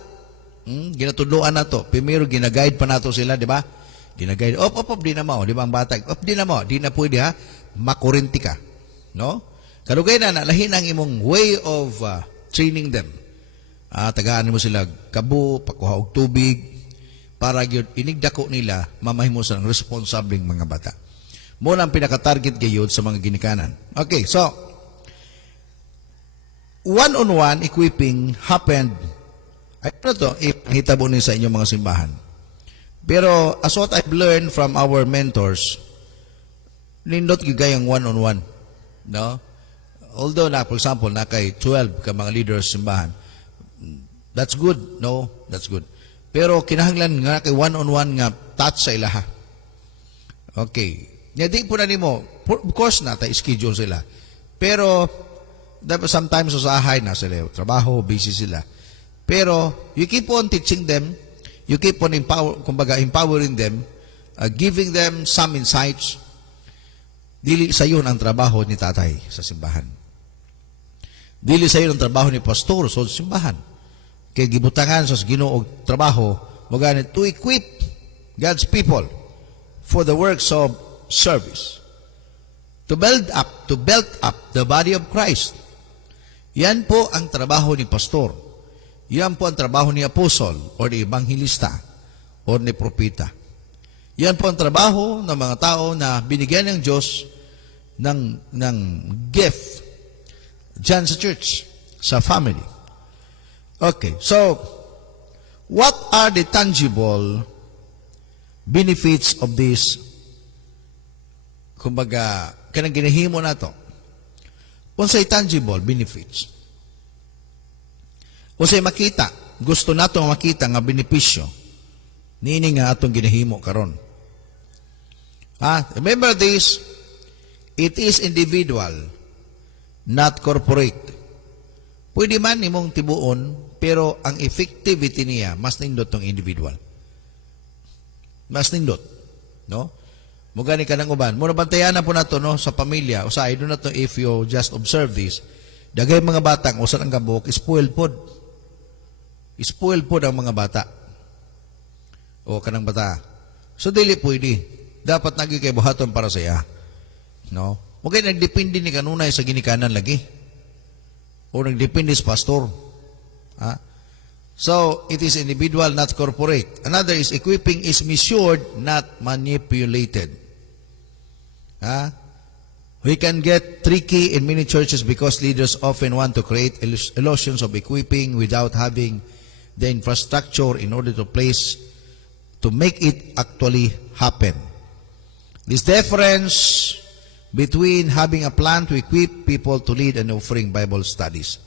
Ginatudloan nato. Primero ginaguide pa nato sila, di ba? Ginaguide. Op, di na mo, di ba ang bata? Op, di na mo, di na pwede ha. Makurinti ka. No? Kadugay na lahin ang imong way of training them. Tagaan mo sila kabo, pakuha og tubig, para gyud inigdako nila mamahimo sa responsableng mga bata. Mo lang pinaka-target gayud sa mga ginikanan. Okay, so one-on-one equipping happened. Ay to hitabo ni sa inyong mga simbahan. Pero as what I've learned from our mentors, nindot gigayang one-on-one, no? Although na for example na kay 12 ka mga leaders simbahan, that's good, no? That's good. Pero kinahanglan nga kay one-on-one nga touch sa ilaha. Okay. Nya di po na nimo, of course na tay schedule sila. Pero sometimes usahay na sila, trabaho, busy sila. Pero you keep on teaching them, you keep on empowering them, giving them some insights. Dili sa yun ang trabaho ni tatay sa simbahan. Dili sa yun ang trabaho ni pastor sa simbahan. Kay gibutangan sa Ginoo og trabaho mo ganit to equip God's people for the works of service, to build up the body of Christ. Yan po ang trabaho ni pastor. Yan po ang trabaho ni apostol o ni ebanghilista o ni propeta. Yan po ang trabaho ng mga tao na binigyan ng Diyos ng gift dyan sa church, sa family. Okay, so what are the tangible benefits of this? Kumbaga, kanang ginahimo na to. Unsay tangible benefits? Unsay makita? Gusto nato makita nga benepisyo nini nga atong ginahimo karon. Remember this, it is individual, not corporate. Pwede man imong tibuon, pero ang effectivity niya, mas nindot tong individual. Mas nindot. No? Mugani ka ng uban. Muna bantayan na po na to, no, sa pamilya. O sa, I do not know if you just observe this. Dagay mga batang, usan ang kabuk, spoiled pod. Spoiled pod ang mga bata. O kanang bata. So, dili pwede. Dapat nagi kay buhaton para sa iya. No? Mugay nagdepende ni kanunay sa ginikanan lagi. O nagdepende sa pastor. So, it is individual, not corporate. Another is equipping is measured, not manipulated. We can get tricky in many churches because leaders often want to create illusions of equipping without having the infrastructure in order to make it actually happen. This difference between having a plan to equip people to lead and offering Bible studies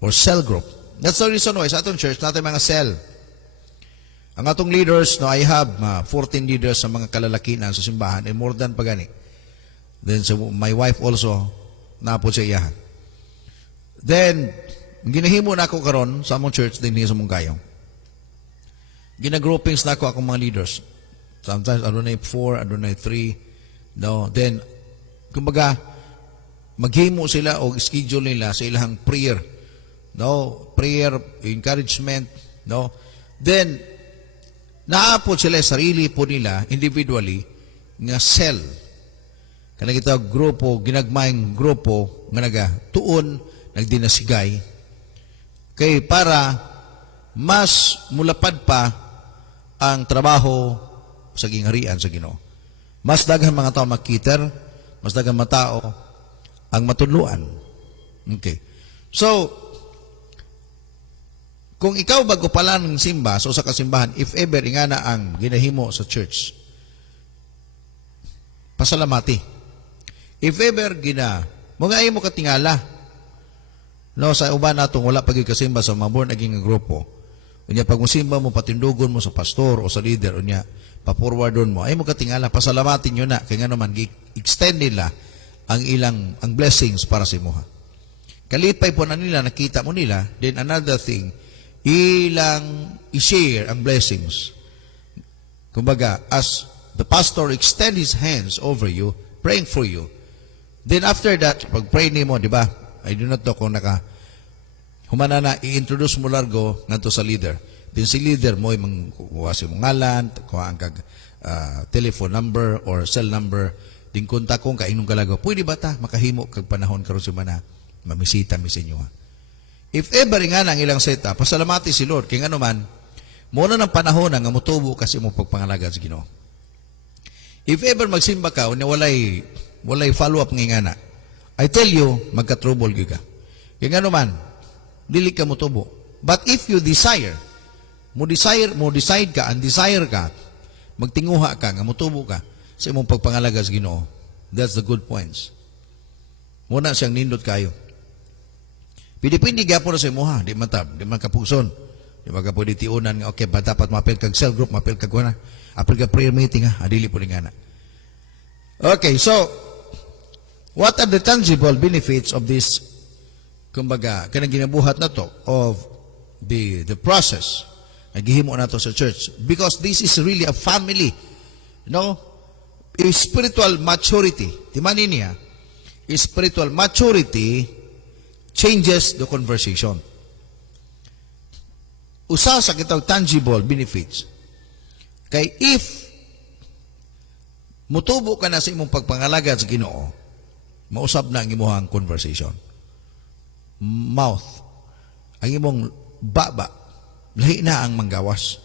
or cell group. That's the reason why sa atong church natin mga cell. Ang atong leaders, no, I have 14 leaders sa mga kalalakinan sa simbahan and more than pagani. Then so my wife also napo siya iyahan. Then ginahimo na ako karon sa among church din sa Mungkayong. Ginagroupings na ako akong mga leaders. Sometimes adunay 4, adunay 3, no. Then kumbaga maghimo sila o schedule nila sa ilang prayer, no, prayer encouragement, no. Then naapod sila sarili po nila individually nga cell kana kita grupo, ginagmayng grupo nga naga tuon nagdinasigay kay para mas mulapad pa ang trabaho sa gingharian sa Ginoo. Mas daghan mga tao makiter, mas daghan mga tao ang matudluan. Okay. So, kung ikaw bago pala ng simba, so sa kasimbahan, if ever ingana ang ginahimo sa church, pasalamati. If ever mga mo katingala, no, sa uban natong wala pagi kasimba sa mga born again grupo, unya pag musimba mo, patindugon mo sa pastor o sa leader, unya, pa-forwardon mo, ay mo katingala, pasalamatin nyo na, kaya nga naman, extend nila ang blessings para sa imuha. Kalipay po na nila, nakita mo nila, then another thing, i-share ang blessings. Kumbaga, as the pastor extend his hands over you, praying for you, then after that, pag pray nimo, di ba? I do not know kung humana na, i-introduce mo largo nganto sa leader. Then si leader mo, kuha si mong ngalan, kuha ang telephone number or cell number, din kontak kong kainong kalago. Pwede ba ta? Makahimo kag panahon karon si mana, mamisita mi sa inyo. If ever nga ang ilang seta, pasalamati si Lord. Kaya nga naman, muna ng panahon nga mutubo kasi mo pagpangalaga sa Ginoo. If ever magsimba ka, walay follow-up nga na, I tell you, magka-trouble ka. Kaya nga naman, dili ka mutubo. But if you desire, mo decide ka, and desire ka, magtinguha ka, nga mutubo ka, sa imong pagpangalaga sa Ginoo, that's the good points. Muna siyang nindot kayo. Pindi-pindi gapon sa imuha, di man kapugson. Di man kapwede tiunan nga, okay, ba dapat mapil kag cell group, mapil kag kuna, apil kag prayer meeting ha, adili po nga na. Okay, so, what are the tangible benefits of this, kumbaga, kanang ginabuhat na to, of the process, nagihimo na to sa church? Because this is really a family, no? Spiritual maturity, timani niya, spiritual maturity changes the conversation. Usa sa kitang tangible benefits. Kay if mutubo ka na sa imong pagpangalaga sa Ginoo, mausab na ang imong conversation. Mouth, ang imong baba, lahi na ang manggawas.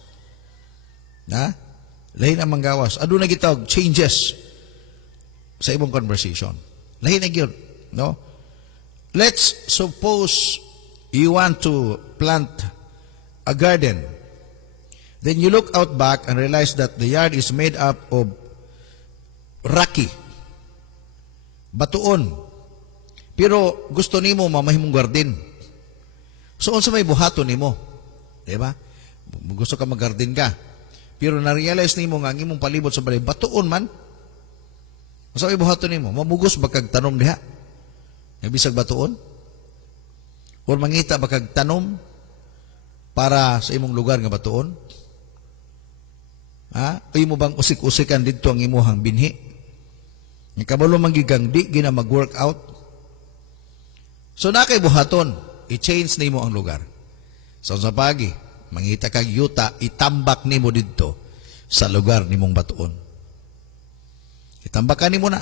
Na? Lahi na ang manggawas. Aduna gitawag changes sa imong conversation. Lahi na gyud, no? Let's suppose you want to plant a garden. Then you look out back and realize that the yard is made up of rocky, batuon. Pero gusto nimo mamahimong garden. So unsa may buhaton nimo? Di ba? Gusto ka mag-garden ka. Pero na-realize nimo nga ang imong palibot sa balay batuon man. Unsa may buhaton nimo? Mamugos ba kag tanom diha? Bisag batuon? O mangita ba kag tanom para sa imong lugar nga batuon? Ha? O imo bang usik-usikan dito ang imuhang binhi? Nga kabalo mangigang di gina mag-work out? So na kay buhaton, i-change nimo ang lugar. So sa pagi, mangita kag yuta, itambak nimo didto sa lugar nimong batuon. Itambakan nimo na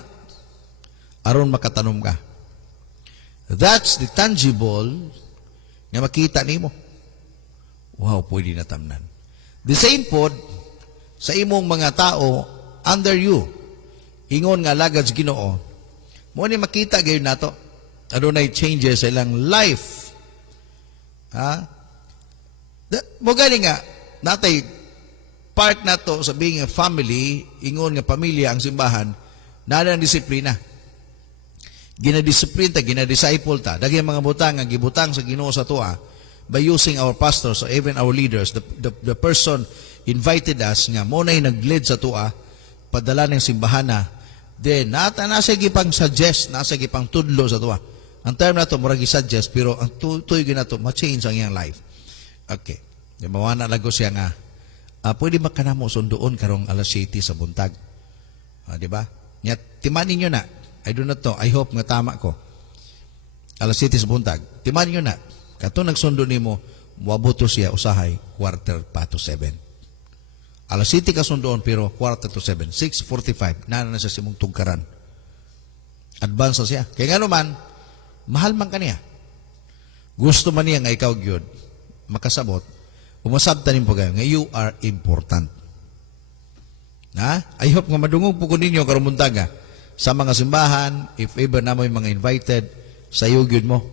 aron makatanom ka. That's the tangible nga makita nimo. Wow, pwede na tamnan. The same pod sa imong mga tao under you. Ingon nga lagad sa Ginoo. Mo ni makita gyud nato. Adunay changes sa ilang life. Ha? Mo gani nga natay part nato sa being a family, ingon nga pamilya ang simbahan, nada ang disiplina. Ginadiscipline ta, ginadisciple ta. Daging mga butang ang gibutang sa Ginoo sa tuwa by using our pastors or even our leaders, the person invited us nga mo na nag-lead sa tua padala ng simbahana. Then nasa gipang suggest, nasa gipang tudlo sa tua. Ang term na to murag i-suggest pero ang tuyo na to ma-change ang iyang life. Okay. Di mawana lago siya nga pwede makanamo sundoon karong alas 7 sa buntag. Di ba? Nya timanin niyo na. I do not know. I hope nga tama ko. Alas 7 sa buntag. Timanin niyo na. Kato nagsundo nimo, muabuto siya usahay 6:45. Alas 7 ka sundoon pero 6:45. 6:45 na sa simong tugkaran. Advance na siya. Kaya nga naman, mahal man kaniya. Gusto man niya nga ikaw gyud makasabot. Umasabtan po kayo nga you are important. I hope nga madungog po ko ninyo karong buntaga sa mga simbahan, if ever na mo yung mga invited, sa iyo gyud mo.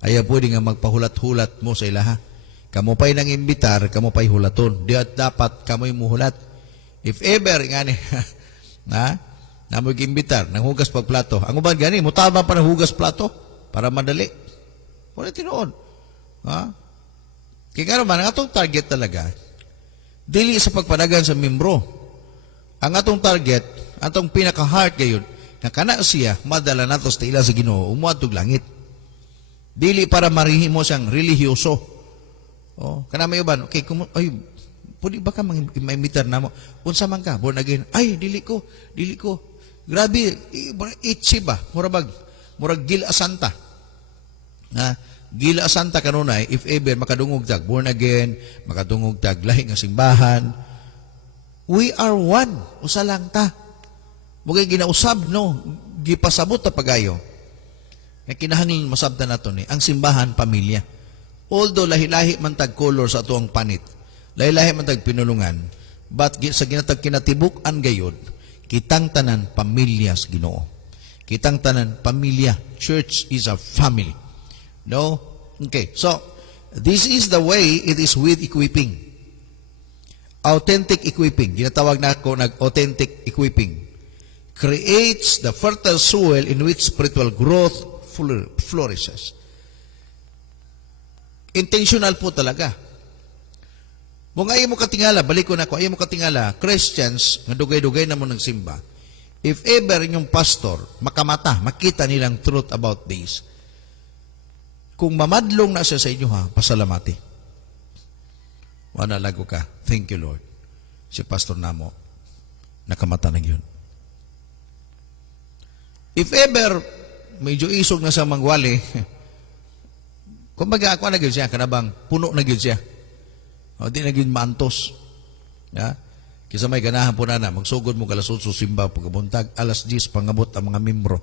Ayaw pwede nga magpahulat-hulat mo sa ilaha. Kamo pa'y nang imbitar, kamo pa'y hulaton. Di at dapat kamo'y muhulat. If ever, nga ni, na mo'y imbitar, nang hugas pagplato. Ang uban gani, mutama pa ng hugas plato para madali. Wala tinoon. Kaya nga naman, ang atong target talaga, dili sa pagpadagan sa membro. Ang atong target, atong pinaka-heart gayon, na kana siya, madala nato sa ila sa Ginoo, umuatog langit. Dili para marihi mo siyang relihiyoso. Kana may uban, okay, pwede ba ka maimitar na mo? Unsa man ka, born again, ay, dili ko. Grabe, itchi ba? Murag gila santa. Gila santa kanunay, if ever makadungog tag, born again, makadungog tag, lahi nga simbahan, we are one. Usa lang ta. Mugay ginausab, no? Gipasabot ta pagayo. Nga kinahanglan masabtan nato ni ang simbahan pamilya. Although lahi-lahi man tag color sa atuang panit, lahi-lahi man tag pinulungan, but sa ginatag kinatibuk-an gayud, kitang tanan pamilya sa Ginoo. Kitang tanan pamilya. Church is a family. No? Okay. So, this is the way it is with equipping. Authentic equipping. Ginatawag na ako nag-authentic equipping. Creates the fertile soil in which spiritual growth flourishes. Intentional po talaga. Kung ayaw mo katingala, balik ko na ako, ayaw mo katingala, Christians, nga dugay-dugay na mo nagsimba, if ever yung pastor, makamata, makita nilang truth about this, kung mamadlong na siya sa inyo ha, pasalamati. Wala lago ka. Thank you, Lord. Si pastor namo, nakamata na yun. If ever, medyo isog na sa mangwali, kumbaga ako na yun siya, kanabang puno na yun siya. Di na yun maantos. Kisa may ganahan po na magsugod mo kalasutso simba pagkabuntag, alas 10 pangabot ang mga membro.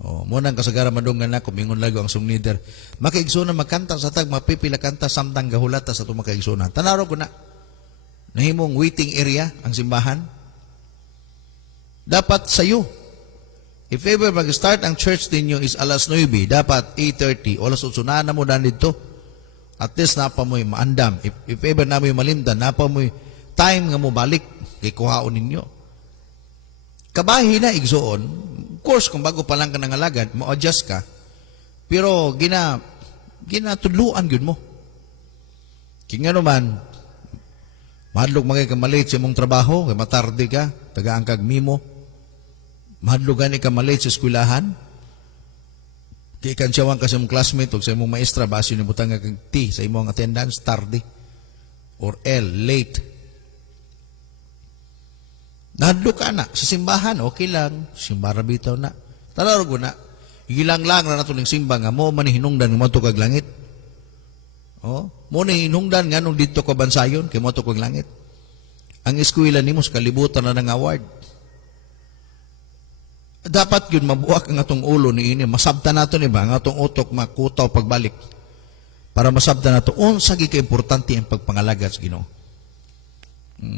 Munang kasagara madungan na, kumingon lago ang sumnider. Makaigsunan, magkanta sa tag, mapipila kanta, samtang gahulata sa itong makaigsunan. Tanaro ko na, nahimong waiting area, ang simbahan. Dapat sayo. If ever mag-start ang church ninyo is alas 9, dapat 8:30, o alas 8 na mo dito. At least napa mo'y maandam. If ever na mo'y malimdan, napa mo'y time nga mo balik, kay kuhaon ninyo. Kabahi na igsoon, of course, kung bago pa lang ka nangalagad, mo-adjust ka. Pero ginatudluan yun mo. Kaya naman, mahadlog magay ka malate sa imong trabaho, kaya matarde ka, tagaan kag mimo. Mahadlog gani ka malate sa eskwelahan. Kaya kansyawang ka sa imong classmate o sa imong maestra, basi ni butang kag T sa imong attendance, tarde. Or L, late. Nahadlo ka na. Sa simbahan, okay lang. Simbara bitaw na. Talaro ko na. Ilang lang na nato ng simba nga mo manihinungdan nga mo kag langit. Mo hinungdan nga nung dito ka bansayon kay mo kag langit. Ang eskwela nimo sa kalibutan na ng award. Dapat yun mabuwak ang atong ulo ni ini. Masabta nato ni ba? Ang atong utok makutaw pagbalik. Para masabta nato. Unsagi ka importante ang pagpangalagad sa Ginoo.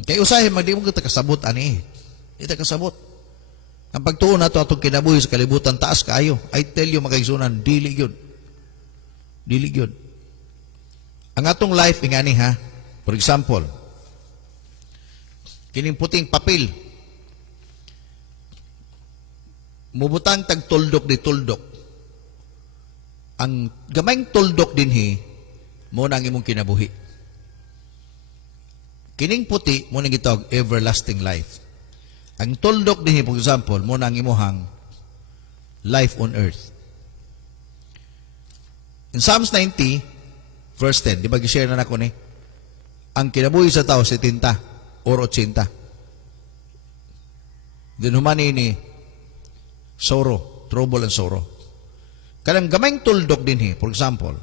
Kaya usahin, di mo kita kasabot, ani. Ita kasabot. Ang pagtuon na ito atong kinabuhi sa kalibutan, taas kaayo. I tell you, makaigsunan, dili yun. Dili yun. Ang atong life, ingani ha, for example, kining puting papel, mubutang tag tuldok di tuldok. Ang gamayng tuldok din mo na ang imong kinabuhi. Kining puti mo nang gitawag everlasting life. Ang tuldok dinhi, for example, mo nang imuhang life on earth. In Psalms 90, verse 10, di ba gi-share na nako ni? Ang kinabuhi sa tao 70 or 80. Then humani ni sorrow, trouble and sorrow. Kanang gamayng tuldok dinhi, for example,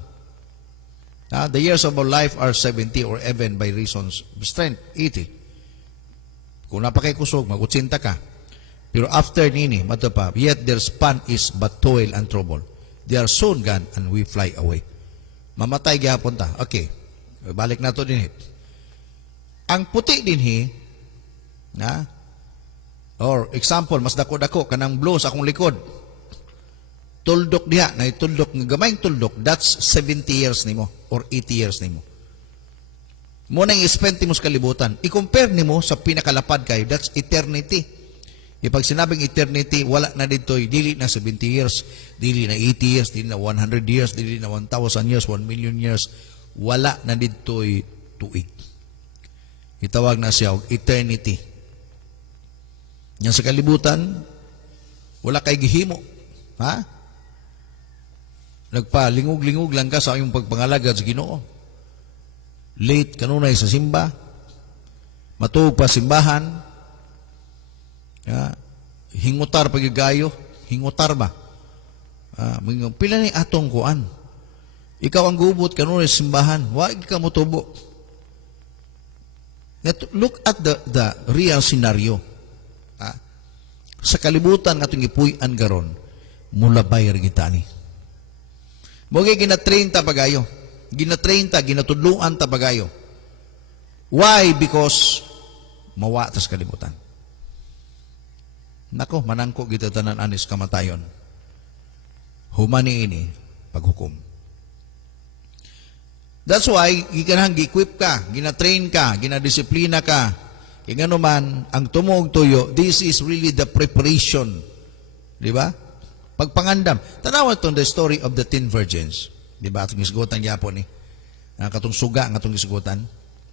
the years of our life are 70 or even by reasons of strength, 80. Kung napakay kusog, mag-80 ka. Pero after nini, mato pa, yet their span is but toil and trouble. They are soon gone and we fly away. Mamatay gihapon ta. Okay. Balik na to dinhi. Ang puti dinhi, or example, mas dako-dako, kanang blow sa akong likod. Tuldok diha, na tuldok, nga gamayng tuldok, that's 70 years nimo or 80 years nimo. Mo nang i-spend mo sa kalibutan. I-compare nimo sa pinakalapad kayo, that's eternity. Pag sinabing eternity, wala na dito, dili na 70 years, dili na 80 years, dili na 100 years, dili na 1,000 years, 1 million years. Wala na dito tuig. Itawag na siya eternity. Yan sa kalibutan, wala kay gihimo. Ha? Nagpalingog-lingog lang ka sa iyong pagpangalagad sa Ginoo. Late kanunay sa simba, matuog pa simbahan, hingutar pagigayo, hingutar ba? Pila ni atong kuan. Ikaw ang gubot kanunay sa simbahan, wag ka motubo. Look at the real scenario. Sa kalibutan nga itong ipuy-an garon, mulabay rin itani. Mugay gina-train ta pagayo. Gina-train ta, ginatudluan ta pagayo. Why? Because mawa tas kalibutan. Nako, manangko kita tanan anis kamatayon. Humani ini paghukom. That's why, gikanang gi-equip ka, gina-train ka, gina-disiplina ka. Kaya nga naman, ang tumog tuyo, this is really the preparation. Di ba? Pagpangandam. Tanawan itong the story of the 10 virgins. Di ba? Itong isgutan yapon katong suga nga itong isgutan.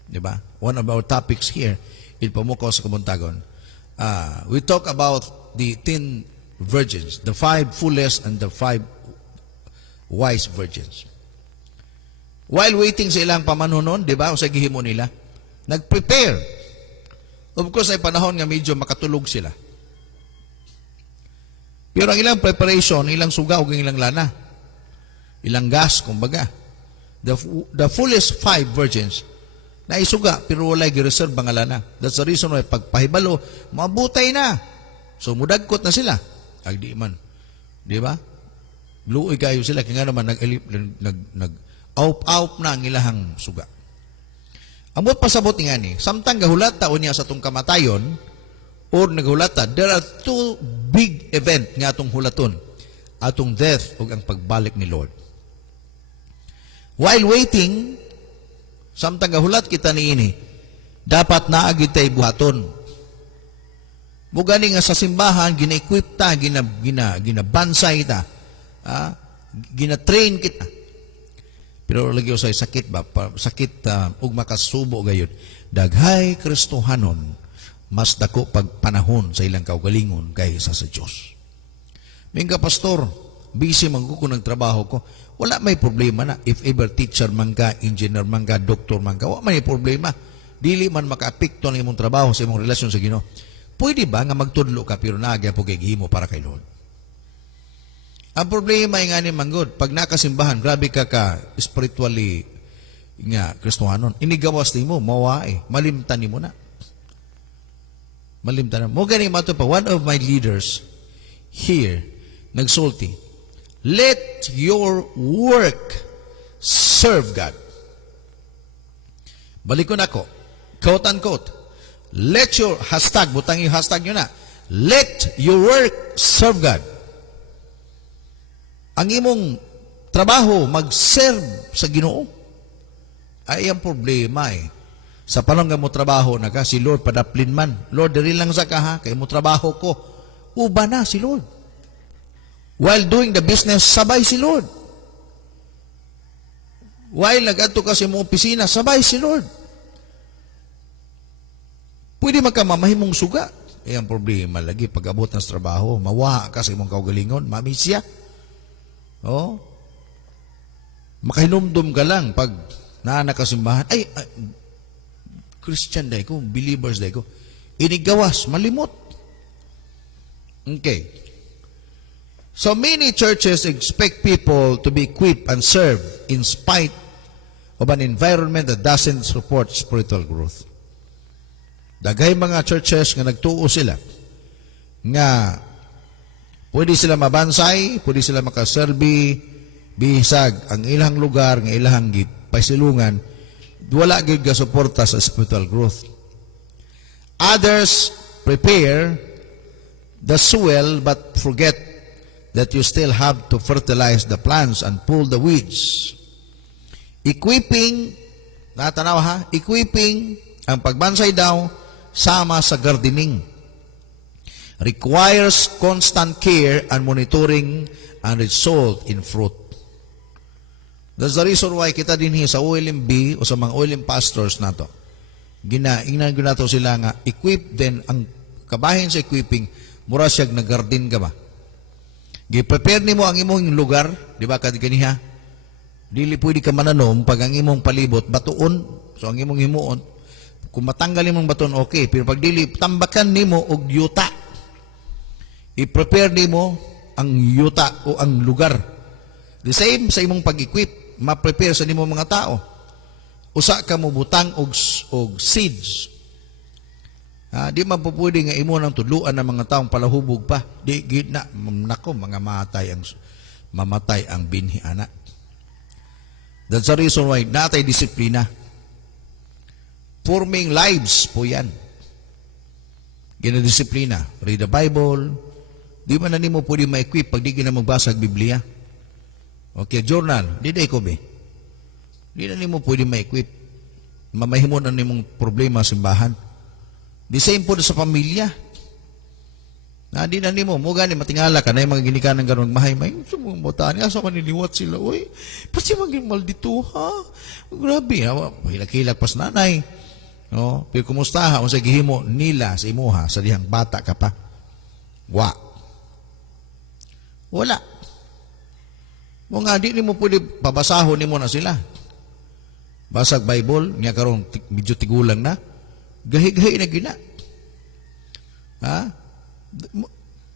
Di ba? One of our topics here, ilpamukaw sa Kabuntagon. We talk about the 10 virgins, the 5 foolish and the 5 wise virgins. While waiting sa ilang pamanunon, di ba? O sa gihimo nila, nag-prepare. Of course, ay panahon nga medyo makatulog sila. Pero ang ilang preparation, ilang suga o ilang lana, ilang gas, kumbaga. The fullest 5 virgins, na isuga, pero wala'y gi-reserve ang lana. That's the reason why pagpahibalo, mabutay na. So, mudagkot na sila. Agdi man. Di ba? Luoy kayo sila, kaya nga naman nag-aup na ang ilahang suga. Amot pasabot nga ni, samtang gahulata o niya sa itong kamatayon, or naghulata, there are 2 big event nga atong hulaton. Atong death o ang pagbalik ni Lord. While waiting, samtang gahulat kita niini, dapat naagid tayo buhaton. Mugani nga sa simbahan, gina-equip ta, ginabansay ta, gina-train kita. Pero lagi usay sakit ba? Sakit ug makasubo gayud. Daghay Kristohanon, mas dako pagpanahon sa ilang kaugalingon kaysa sa Dios. Mingka pastor, busy man ko ng trabaho ko. Wala may problema na. If ever teacher man ka, engineer man ka, doctor man ka, wala may problema. Dili man maka-apekto ang imong trabaho sa imong relasyon sa Ginoo. Pwede ba nga magtudlo ka pero naagya po kay gihimo para kay Lord? Ang problema ay nga ni manggod, pag nakasimbahan, grabe ka spiritually nga Kristohanon. Inigawas ni mo, mawae, malimtan ni mo na. Malimtan na. Mo gani mato pa, one of my leaders here, nagsulti, let your work serve God. Balik ko na ko. Quote unquote. Let your, hashtag, butang yung hashtag nyo na. Let your work serve God. Ang imong trabaho mag-serve sa Ginoo. Ay ang problema Sa panong nga mo trabaho na ka, si Lord padaplin man. Lord, diri lang sa ka ha, kay mo trabaho ko. Uba na si Lord. While doing the business, sabay si Lord. While nag-adto ka sa imong opisina, sabay si Lord. Pwede magkamamahimong suga. Ang problema lagi, pag-abot ng trabaho, mawaha ka sa imong kaugalingon, mamisya. Oh. Makahinumdum ka lang pag naanak ka simbahan. Christian day ko, believers day ko. Inigawas, malimot. Okay. So many churches expect people to be equipped and serve in spite of an environment that doesn't support spiritual growth. Daghay mga churches nga nagtuo sila nga pwede sila mabansay, pwede sila makaserbi, bisag ang ilang lugar nga ilang pasilungan, wala gyud ga suporta sa spiritual growth. Others prepare the soil but forget that you still have to fertilize the plants and pull the weeds. Equipping, natanaw ha, equipping ang pagbansay daw sama sa gardening. Requires constant care and monitoring and result in fruit. That's the reason why kita din sa OLMB o sa mga OLM pastors nato. Ingnan ko nato sila nga equip din ang kabahin sa equipping mura siya nag-garden ka ba. Gi-prepare nimo ang imong lugar, di ba kad ganiha? Dili pwede ka mananom pag ang imong palibot batuon. So ang imong himuon kung matanggal imong baton, okay. Pero pag dili, tambakan nimo og yuta. I-prepare nimo ang yuta o ang lugar. The same sa imong pag-equip, ma-prepare sa nimo mga tao. Usa ka mo butang og seeds. Di man po pwede nga imo nang tudluan ng mga taong palahubog pa. Di gina, nako, mga mamatay ang binhi anak. That's the reason why natay disiplina. Forming lives po yan. Ginadisiplina. Read the Bible. Di man na nimo pwede ma-equip pag di ka na magbasa ang Biblia. Okay, journal. Di ko be. Di na nimo pwede ma-equip. Mamahimon na nimong problema sa simbahan. The same po sa pamilya. Di na nimo. Mo gani matingala ka na yung mga ginikanan ganun mahay-may. Sumong botaan. Asa man niliwat sila. Uy, pati maging maldito ha. Grabe. Hilak-hilak pas nanay. No, pero kumusta ha unsa gihimo nila sa imuha sa dihang bata ka pa? Wala. Mo nga di nimo pwede pabasahon nimo na sila. Basag Bible nya karon medyo tigulang na. Gahi-gahi na gina. Ha?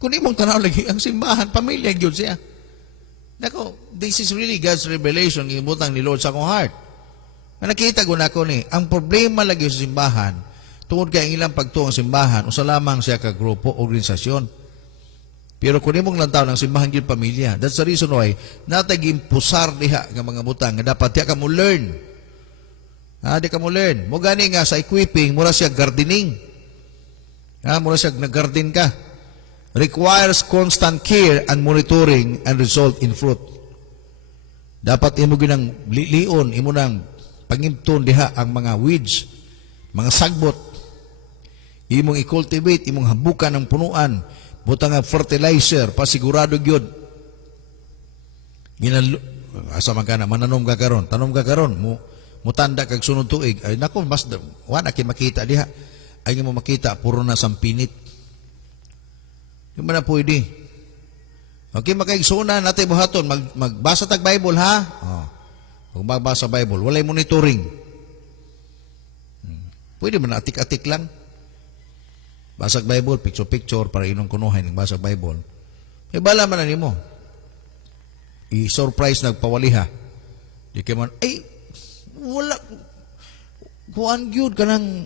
Kung imong tanaw lagi ang simbahan, pamilya gyud siya. Nako, this is really God's revelation gibutang ni Lord sa akong heart. Nakita ko na ako ni, ang problema lagi sa simbahan, tungod kay ang ilang pagtuong simbahan, usa lamang siya ka grupo, organisasyon. Pero kung imong lantaw ng simbahan gyud pamilya, that's the reason why nataging pusar diha nga mga butang nga dapat diha ka mo learn. Di ka mo learn. Mo gani nga sa equipping, mura siya gardening. Mura siya nag-garden ka. Requires constant care and monitoring and result in fruit. Dapat imo ginang lion, imo nang pangimton diha ang mga weeds, mga sagbot. Imong i-cultivate, imong habukan ng punuan, butang nga fertilizer, pasigurado gyud. Asa man ka na, mananom ka karon, tanom ka karon, mutanda kag sunod tuig. Ay nako, mas wala kay makita diha. Ay mo makita puro na sampinit. Di man na pwede. Okay, makaigsunan natin buhaton, magbasa tag Bible ha. Kung magbasa Bible, walay monitoring. Pwede man atik-atik lang. Basag Bible, picture-picture para inong kunuhay ng basag Bible. May bala man na nimo. I-surprise nagpawaliha. Di ka man, wala. Kuan gyud ka nang,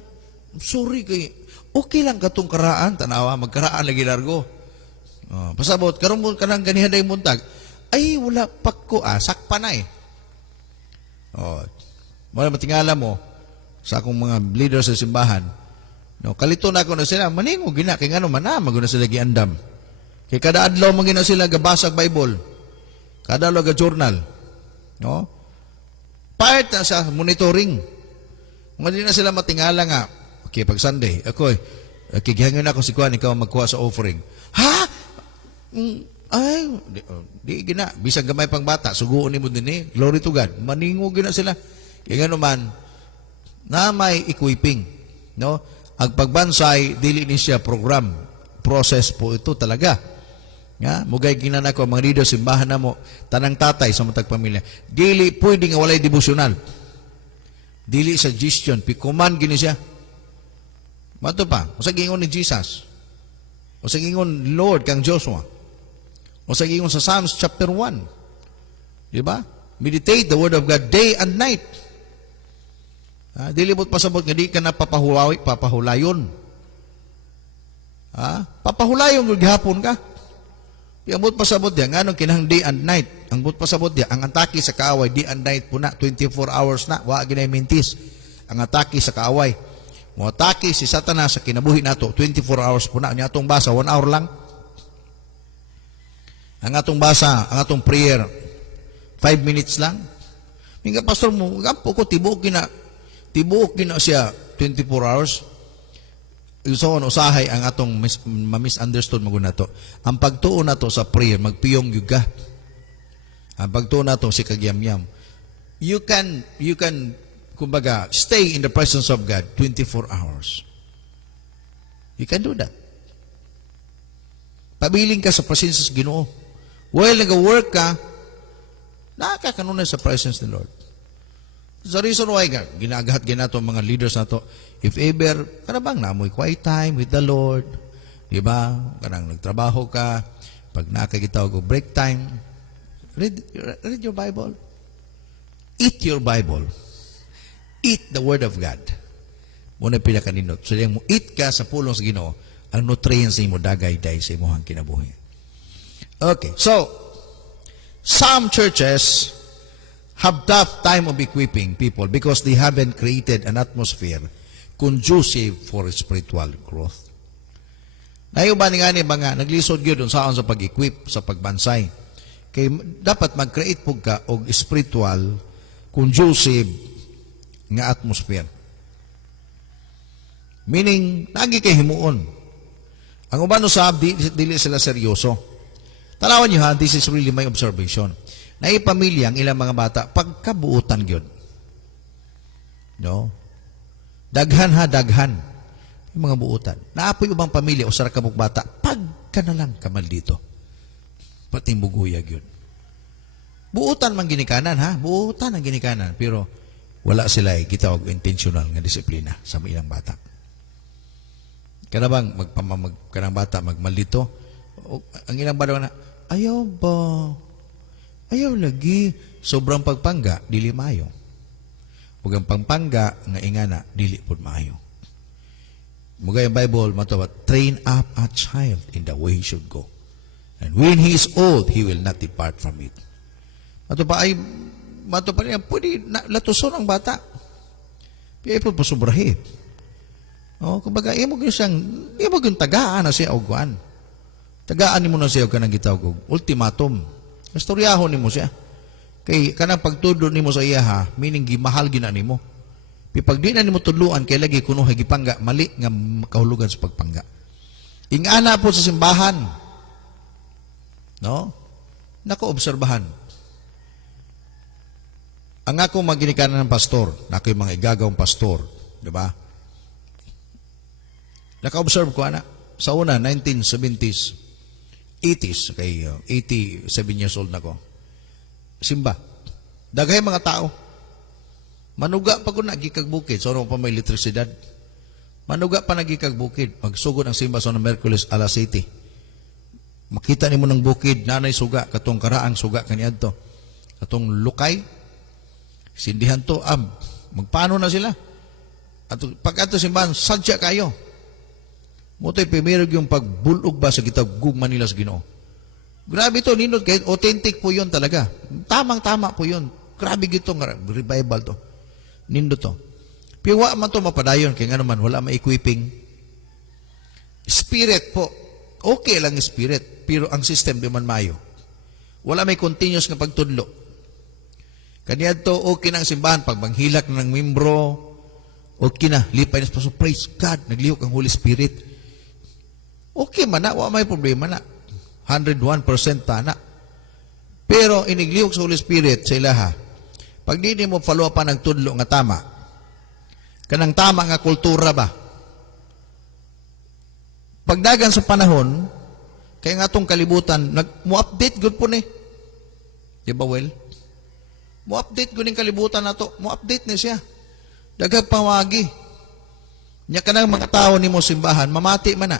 sorry kay, okay lang katong karaan, tanawa, magkaraan lagi largo. Pasabot, karon mo ka nang ganihaday muntag. Wala pakko, sakpa na Wala matingala mo sa akong mga leaders sa simbahan. No, kalito na ako na sila, maningo gina, kay ngano man na, maguna sila giandam. Kay kada adlaw magina sila gabasag Bible. Kada adlaw ga journal. No? Part na sa monitoring. Mga di na sila matingala nga, okay, pag Sunday, ako kigihangan ako si Kuan, ikaw magkuha sa offering. Ha? Di gina, bisag gamay pang bata, suguon ni mo din glory to God. Maningo gina sila. Kaya nga naman, na may equipping. No? Ang pagbansay, dili ni siya program. Process po ito talaga. Nga, mugay ginanako, mga leader, simbahan na mo, tanang tatay sa matag pamilya. Dili, pwede nga walay devotional. Dili suggestion, pikuman gini siya. Mato pa, o sa gingon ni Jesus. O sa gingon Lord kang Joshua. O sa gingon sa Psalms chapter 1. Diba? Meditate the word of God day and night. Dili mo't pasabot nga di ka na papahulayon. Papahulayon kung gihapon ka. Ang mo't pasabot diya, anong kinahang day and night. Ang mo't pasabot diya, ang atake sa kaaway, day and night po na, 24 hours na, wa ginay mintis. Ang atake sa kaaway. Mo atake si Satanas sa kinabuhi nato 24 hours po na. Ang atong basa 1 hour lang. Ang atong basa, ang atong prayer 5 minutes lang. Minga pastor mo, gampo ko tibuok na siya 24 hours. So usahay ang atong ma-misunderstood mo nato. Ang pagtuon nato sa prayer magpiyong yuga. Ang pagtuon nato si kagyamyam. You can kumbaga, stay in the presence of God 24 hours. You can do that. Pabiling ka sa presence ng Ginoo. While nag-work ka, nakakakanunay sa presence ng Lord. The reason why, ginagahat ginato mga leaders na to, if ever, kanabang namoy quiet time with the Lord, di ba? Kanang nagtrabaho ka, pag nakakitawag ko break time, read your Bible. Eat your Bible. Eat the Word of God. Muna pila kaninot. So, yung mo eat ka sa pulong sa Ginoo, ang nutrients mo dagay-day sa imuhang kinabuhi. Okay, so, some churches have tough time of equipping people because they haven't created an atmosphere conducive for spiritual growth. Nayo ba nga ni mga naglisod gyud sa pag-equip, sa pagbansay. Kay dapat mag-create pug ka og spiritual conducive nga atmosphere. Meaning, nagi kay himuon. Ang uban usab dili sila seryoso. Tanawan niyo ha, this is really my observation. Na pamilya ang ilang mga bata pagkabuutan gyud. No? Daghan yung mga buutan. Naapoy ubang pamilya o sara kabuk bata pagka na lang kamal dito. Pati buguyag yun. Buutan man ginikanan ha, buutan ang ginikanan pero wala sila gitawag intentional nga disiplina sa ilang bata. Kanabang kanang bata magmalito, ang ilang bata na ayaw ba? Ayaw lagi sobrang pagpangga dili maayo. Ug ang pagpangga nga ingana dili pud maayo. Mugay ang Bible matawat, train up a child in the way he should go. And when he is old, he will not depart from it. Mato pa niya, pwede latuson ang bata. Piya po pasubrahi. Kumbaga, imo yung tagaan na siya o guan. Tagaan ni mo na siya o kanang gitawag og ultimatum. Istoryahon ni mo siya. Kay kanang pagtudlo ni mo sa iya ha, meaning gimahal gina ni mo. Pag di na ni mo tudluan, kay lagi kuno gipangga, mali nga kahulugan sa pagpangga. Ingana po sa simbahan. No? Nako-obserbahan. Ang ako maginikanan ng pastor, na ako yung mga igagawang pastor, di ba? Naka-observe ko, sa una, 1970s, 80s, kay 87 years old na ko. Simba. Daghay mga tao. Manuga pa ko nagikagbukid, so pa may elektrisidad. Manuga pa nagikagbukid, pagsugod ang simba sa Merkulis, alas 7. Makita ni mo ng bukid, nanay suga, katong karaang suga kaniad to. Katong lukay, sindihan to, magpaano na sila? At pag ato simbahan, sadya kayo. Muto'y pimirog yung pagbulog ba sa kitag gugma nila sa Ginoo. Grabe to, nindot kahit authentic po yun talaga. Tamang-tama po yun. Grabe gito, revival to. Nindot to. Piwa man to mapadayon, kaya nga naman, wala ma-equipping. Spirit po, okay lang spirit, pero ang system di man mayo. Wala may continuous nga pagtudlo. Kaniya to, okay na ang simbahan, pag manghilak na ng membro, okay na, lipay na sa praise God, naglihok ang Holy Spirit. Okay man na, wala may problema na. 101% tana. Pero iniglihok sa Holy Spirit sa ilaha, pag di mo follow pa ng tudlo nga tama, kanang tama nga kultura ba? Pagdagan sa panahon, kaya nga itong kalibutan, mo-update good po ni. Di ba, well? Mo-update good yung kalibutan na to. Mo-update na siya. Dagag pawagi. Nya ka ng mga tao ni mo simbahan, mamati man na.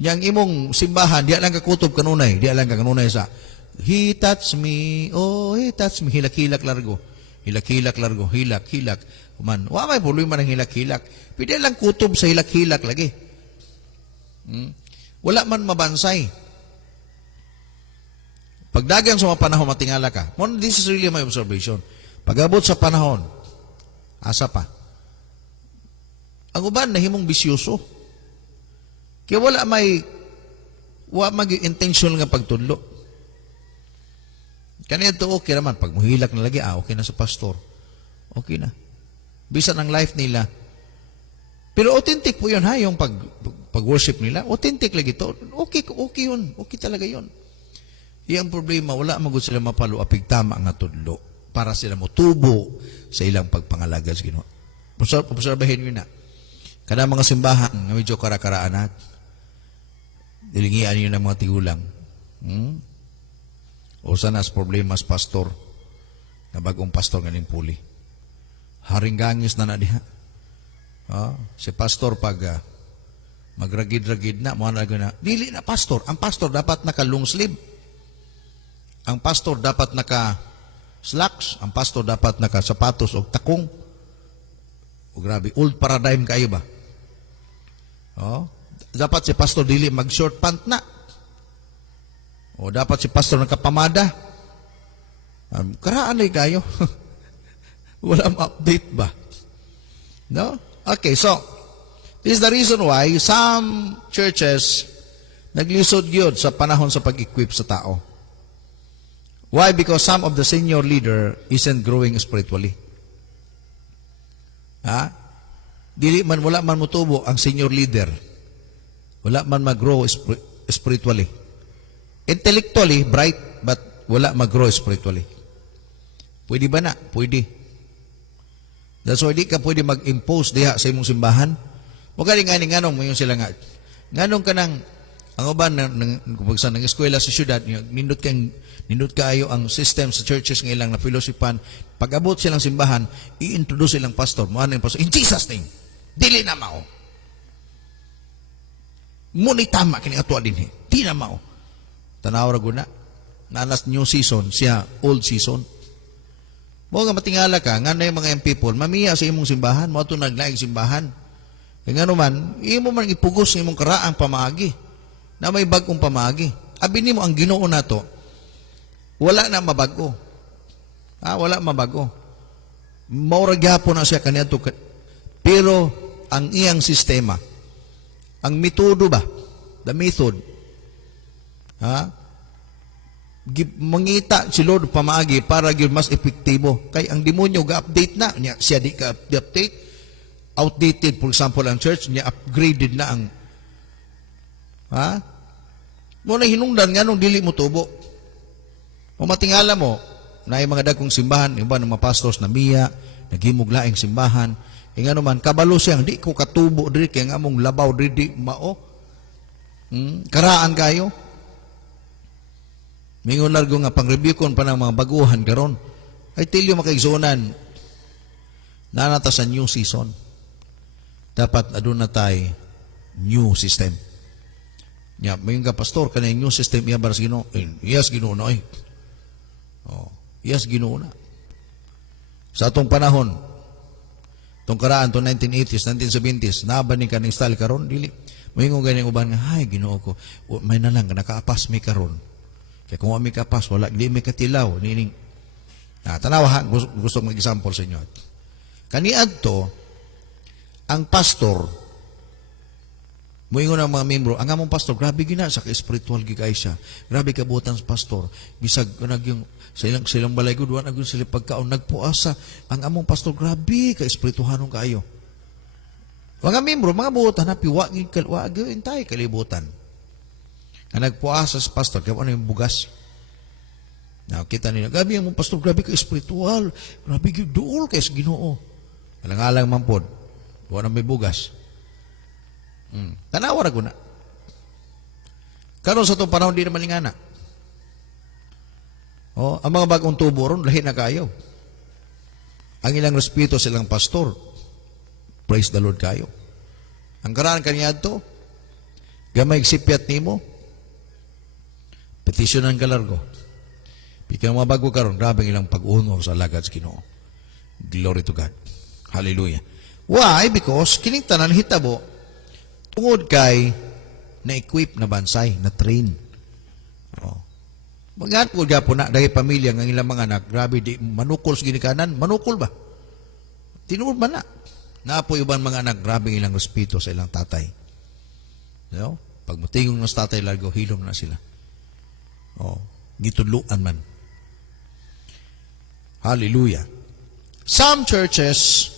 Yang imong simbahan, di lang kakutob kanunay. Di lang kanunay sa, He touch me, oh, He touch me. Hilak-hilak largo. Hilak-hilak largo. Hilak-hilak. Man, wa may problema ng hilak-hilak. Pwede lang kutob sa hilak-hilak lagi. Wala man mabansay. Pagdagan sa mga panahon matingala ka. This is really my observation. Pag-abot sa panahon, asa pa? Ang uban nahimong bisyoso. Kaya wala mag-intention nga pagtudlo. Kanya ito okay naman. Pag muhilak na lagi, okay na sa pastor. Okay na. Bisan ang life nila. Pero authentic po yun ha, yung pag-worship nila. Authentic lagi to. Okay yun. Okay talaga yun. Iyang problema, wala magud sila mapalo apig tama nga tudlo para sila mo tubo sa ilang pagpangalaga sa Ginoo. Obserbahin nyo na. Kada mga simbahan nga medyo karakaraan at dilingian nyo ng mga tigulang. O sana as problema sa pastor na bagong pastor nga ning puli. Haring gangis na diha. Si pastor pag magragid-ragid na, na, dili na pastor. Ang pastor dapat naka-long sleeve. Ang pastor dapat naka-slacks. Ang pastor dapat naka-sapatos o takong. O grabe, old paradigm kayo ba? Dapat si pastor dili mag-short pant na. O dapat si pastor nakapamada. Karaan ay kayo. Walang update ba? No? Okay, so, this is the reason why some churches naglisod yun sa panahon sa pag-equip sa tao. Why? Because some of the senior leader isn't growing spiritually. Wala man mutubo ang senior leader. Wala man mag-grow spiritually. Intellectually, bright, but wala mag-grow spiritually. Pwede ba na? Pwede. That's why di ka pwede mag-impose diha sa imong simbahan. O ka nga nganong mo yung sila nga. Nganong ka ng, ang uban, ng eskwela sa syudad, nindot kayo ang system sa churches ng ilang na fellowshipan. Pag-abot silang simbahan, i-introduce silang pastor. Muhan ng pastor, in Jesus' name, dili na mao. Ngunit tama kini ato din. Di na mao. Tanaw ra guna. Nanas new season, siya old season. Mo nga matingala ka, nga na yung mga young people, mamiya sa imong simbahan, mo ito naglaing simbahan. Kaya nga naman, imo man ipugos sa imong karaang pamagi, na may bagong pamagi. Abinin mo ang Ginoo na to, wala na mabago. Wala mabago. Maurag yapon na siya kaniya to. Pero, ang iyang sistema, ang metodo ba? The method. Mangita si Lord pamaagi para gyud mas epektibo. Kay ang demonyo ga-update na niya, siya di ka update. Outdated, for example, ang church niya upgraded na ang mo na hinungdan nga nung dili mo tubo. O matingala mo na yung mga dagkong simbahan, iba ng mga pastors na miya, naghimog laing simbahan. E nga naman, kabalo siyang, di ko katubo diri kaya nga mong labaw diri di mao. Karaan kayo. Mingon largo nga pang-review kon pa ng mga baguhan karon. I tell you makaigsunan, nanata sa new season. Dapat aduna tay new system. Nya, mayon ka pastor kanay new system iya bar sa Ginoo. Yes Ginoo na. Yes Ginoo na. Sa atong panahon, tong karaan to 1980s, 1970s, naban ni kaning style karon dili. Mayon ganing uban nga, hay Ginoo ko, may na lang nakaapas may karon. Kaya kung may kapas, wala, hindi may katilaw. Tanawa ha, gusto kong mag-example sa inyo. Kaniad to, ang pastor, muingon ang mga membro, ang among pastor, grabe gina, sa ka-spiritual gigay siya. Grabe kabutan sa pastor. Bisag, yung, sa ilang balay ko, duwan, sila pagkaon, nagpuasa. Ang among pastor, grabe, ka-spirituhanong kayo. Mga membro, mga buotan, piwagin, intay, kalibutan. Na nagpuasa sa pastor, kaya ano yung bugas? Nakita nila, grabe yung pastor, grabe ka espiritual, grabe yung dool kaya sa Ginoo. Alang-alang man po, wala may bugas. Tanawa ra guna. Karon sa itong panahon di naman ingana. Ang mga bagong tubo ron, lahi na kayo. Ang ilang respeto silang pastor. Praise the Lord kayo. Ang karaan kaniya to, gamay sipyat nimo, petisyonan ka largo. Pika mga bago karon, grabe ilang pag-uno sa lagad sa Ginoo. Glory to God. Hallelujah. Why? Because kining tanan hitabo tungod kay na-equip na bansay, na train. Mga po gapo na dahil pamilya ng ilang mga anak, grabe di manukol sa ginikanan, manukol ba? Tinuod ba na? Naapo iban mga anak, grabe ilang respeto sa ilang tatay. Pag matingong ng tatay largo, hilom na sila. Gitudluan man. Hallelujah. Some churches,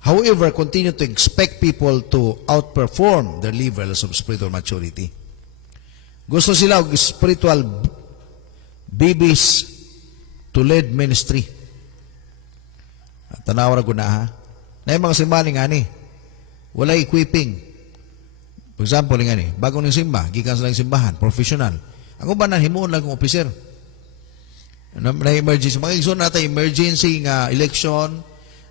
however, continue to expect people to outperform their levels of spiritual maturity. Gusto sila og spiritual babies to lead ministry. Tanawa ra guna ha. Na yung mga simbahan nga ni, wala equipping. For example, nga ni, bago ng simba, gikan sa lang simbahan, professional. Ang uban na, himuon lang kong officer. Na emergency. Mga igsoon natin, emergency nga election,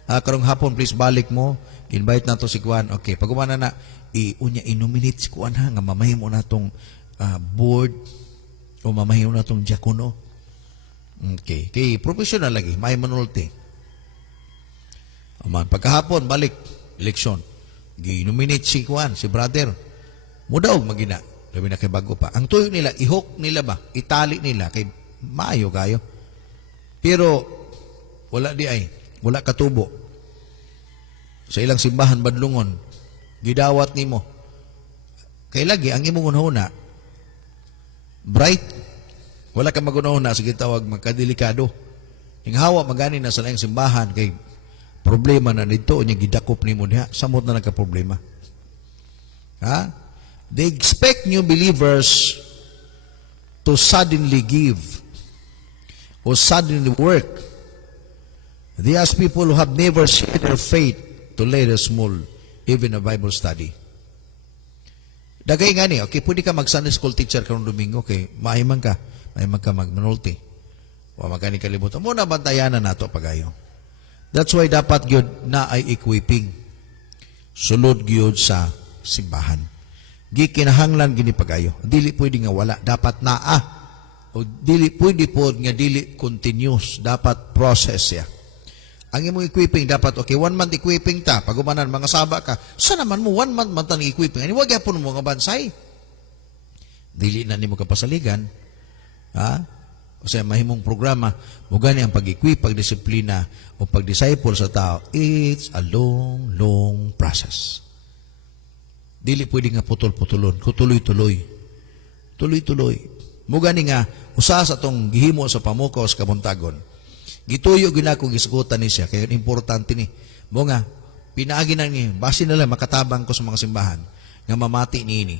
karong hapon, please balik mo. Invite na to si Kuan. Okay, pag umana na, i-nominate si Kuan ha, nga mamahimo na tong board, o mamahimo na tong diakono. Okay, kay professional lagi, may manulti. Pagkahapon, balik, election. Gi-nominate si Kuan, si brother. Mudaog magina. Labi na kay bago pa. Ang tuyo nila, ihok nila ba? Itali nila, kay maayo kayo. Pero, wala di ay. Wala katubo. Sa ilang simbahan, badlungon. Gidawat nimo. Kay lagi, ang imong unahuna, bright. Wala ka magunahuna, sige tawag, magkadelikado. Yung hawa, magani na sa ilang simbahan, kay problema na nito, niya gidakop ni mo niya, samot na nagka-problema. They expect new believers to suddenly give or suddenly work. They ask people who have never shared their faith to lead a small, even a Bible study. Dagay nga ni, okay, pwede ka mag-Sunday school teacher karong Domingo, okay, mahiman ka mag-manulti. O magkani kalimutan. Muna bantayan na nato pagayo. That's why dapat gyud na ay equipping. Sulod gyud sa simbahan. Gikinahanglan gini pagayo. Dili pwede nga wala, dapat naa. O dili pwede pod nga dili continuous, dapat process ya. Ang imong equipping dapat, okay, 1 month equipping ta, pag umanan, mga saba ka, sa naman mo, 1 month man tanong equipping, ani wag yapon mo nga bansay. Dili na nimo kapasaligan, o sa mahimong programa, mugani ang pag-equip, pagdisiplina, o pag-disciple sa tao, it's a long, long process. Dili pwede nga putol-putulon, kutuloy-tuloy. Tuloy-tuloy. Mugani nga, usa sa tong gihimo sa pamukaw sa kabuntagon, gituyo ginako gisgutan ni siya, kaya importante ni. Mo nga, pinaagi na ni, base nila makatabang ko sa mga simbahan, nga mamati ni ini,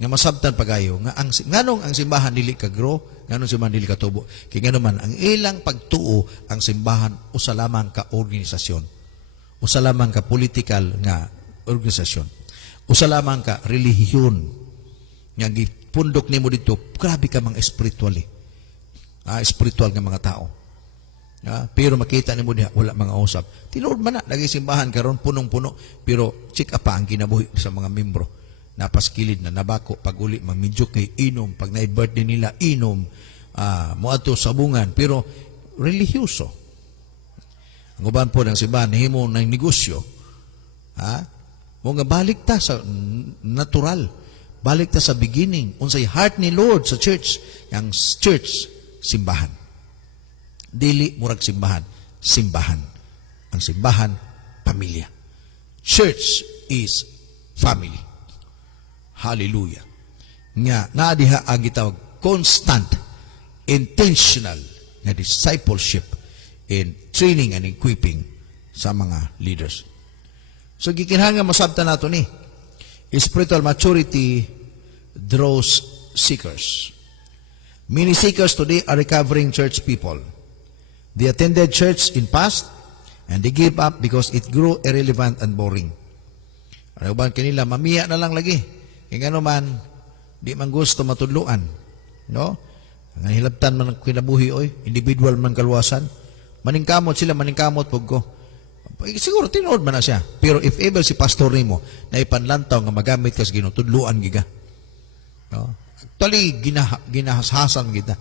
nga masabtan pagayo, nga nganong ang simbahan dili ka grow, nganong simbahan dili ka tubo. Kaya nga naman, ang ilang pagtuo, ang simbahan, usa lamang ka organisasyon. Usa lamang ka political nga organisasyon. Usa lamang ka relihiyon. Nga gipundok nimo dito, grabe ka mga spiritual spiritual nga mga tao. Pero makita ni mo diha, wala mga usap. Tinuod man na, lagi simbahan karon punong-puno, pero check up pa ang kinabuhi sa mga membro. Napaskilid na, nabako, pag uli, mamidyo kay inom, pag na-birthday nila, inom, muadto sabungan, pero religyoso. Ang uban po ng simbahan, nahimo ng negosyo, mo nga balik ta sa natural, balik ta sa beginning, unsay heart ni Lord sa church, ang church, simbahan. Dili murag simbahan, simbahan. Ang simbahan, pamilya. Church is family. Hallelujah. Nga, naadiha ang gitawag constant, intentional na discipleship and training and equipping sa mga leaders. So, gikinahanglan masabtan nato ni, spiritual maturity draws seekers. Many seekers today are recovering church people. They attended church in past and they gave up because it grew irrelevant and boring. Ano ba kanila mamiya na lang lagi. Kaya nga naman di man gusto matudluan, no? Ang hilabtan man ang kinabuhi oy, individual man kalwasan. Maningkamot sila, maningkamot pug ko. Siguro tinuod man na siya. Pero if ever si pastor nimo na ipanlantaw nga magamit ka sa Ginoo, tudluan giga. No? Actually ginahashasan kita.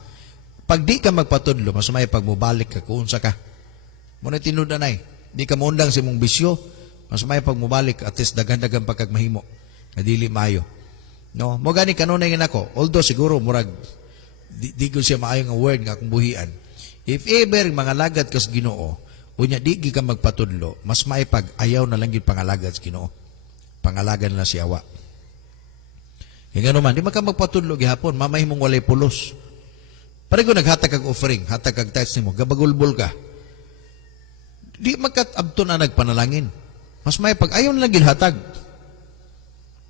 Pag di ka magpatudlo, mas may pagmubalik ka kung unsa ka. Muna tinud na nay. Di ka muundang sa imong bisyo, mas may pagmubalik at least dagan-dagan pagkagmahimo. Nga dili maayo. No, mo gani kanunay nga nako. Although siguro murag di ko siya maayo nga word nga akong buhian. If ever mga lagad kas Ginoo, unya di gi ka magpatudlo, mas maipag ayaw na lang gyud pangalagad sa Ginoo. Pangalagan na si awa. Kaya naman, di man ka magpatudlo gihapon, mamahimong walay pulos. Pare ko naghatag kag offering, hatag kag tithes nimo, gabagulbol ka. Di magkatabto na nagpanalangin. Mas maipag ayaw na lang gyud hatag.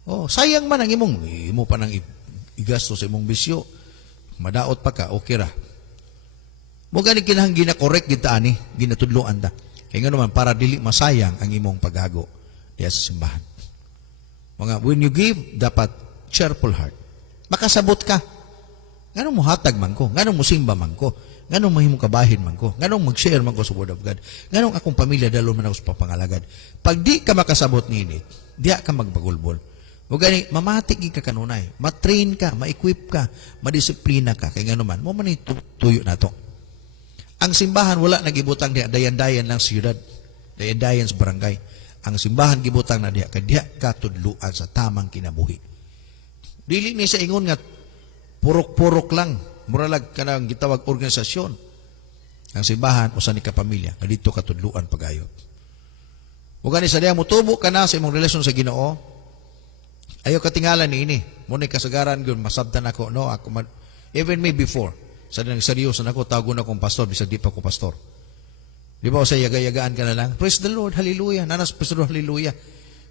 Oh, sayang man ang imo pa nang igasto sa imong bisyo. Madaot pa ka, okay ra. Mo gani kinahang gina-correct kita ani, ginatudloan ta. Kaya nga naman para dili masayang ang imong paghago diya sa simbahan. Mga when you give dapat cheerful heart. Makasabot ka. Nganong mo hatag man ko? Nganong mo simba man ko? Nganong mahimong kabahin man ko? Nganong mag-share man ko sa Word of God? Nganong akong pamilya dalo man ako sa papangalagad? Pag di ka makasabot nini, diya ka magpagulbol. O gani, mamatik ka kanunay. Matrain ka, ma-equip ka, madisiplina ka. Kaya nga naman, mo man tuyo na to. Ang simbahan, wala nagibutang diya, dayan-dayan lang siyudad. Dayan-dayan sa barangay. Ang simbahan, gibutang na diya, kaya ka tudluan sa tamang kinabuhi. Dili ni sa ingon nga, purok-purok lang. Muralag ka nang gitawag organisasyon. Ang simbahan, usan ni kapamilya, na dito ka tudluan pag-ayot. O gani, sa diya, mutubo ka na sa imong relasyon sa Ginoo, ayaw katingalan ni ini. Muna kasagaran yun, masabtan ako. No? Even me before. Sa nagseryosan ako, tago na akong pastor, bisag di pa ako pastor. Di ba o sa yaga-yagaan ka na lang? Praise the Lord, hallelujah. Nanas, praise the Lord, hallelujah.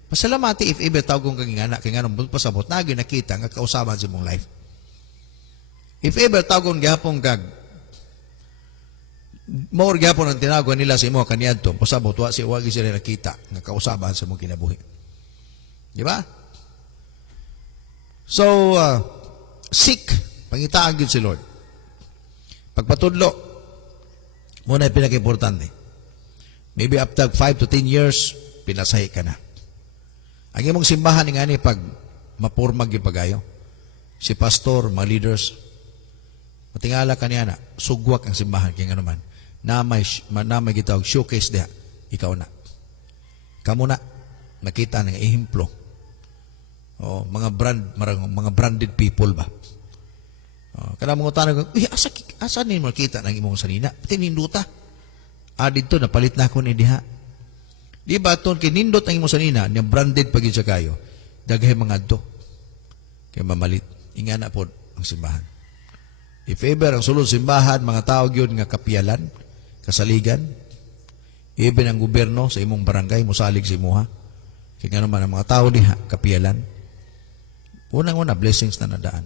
Pasalamati if ever tawagong kang ingana, kaya nga nung pasabot, naging nakita, nga kausaban sa mong life. If ever tawagong gihapong kag, more gihapon ang tinawagan nila sa imo, kaniyadto, pasabot, wagi sila nakita, nga kausaban sa mong kinabuhi. Di ba? So, seek, pangitaan yun si Lord. Pagpatudlo, muna yung pinaka-importante. Maybe after 5 to 10 years, pinasahi ka na. Ang imong simbahan nga ni pag mapurmag yung pagayo, si pastor, mga leaders, matingala ka niya na, sugwak ang simbahan, kaya nga naman, na may gitawag, showcase diha, ikaw na. Kamu na, nakita ng ehemplo. Oh, mga branded people ba? Oh, kada mga tanong, asa ni makita ng imong sanina? Tininduta. Dito napalit na ako ni diha. Di ba ton kinindot ang imong sanina, niya branded pag sa kayo. Daghay mga adto. Kaya mamalit. Ingana po ang simbahan. If ever ang sulod simbahan, mga tao gyud nga kapiyalan, kasaligan, even ang gobyerno sa imong barangay mosalig sa imuha. Kaya naman ang mga tao diha kapiyalan. Unang-una, blessings na nadaan.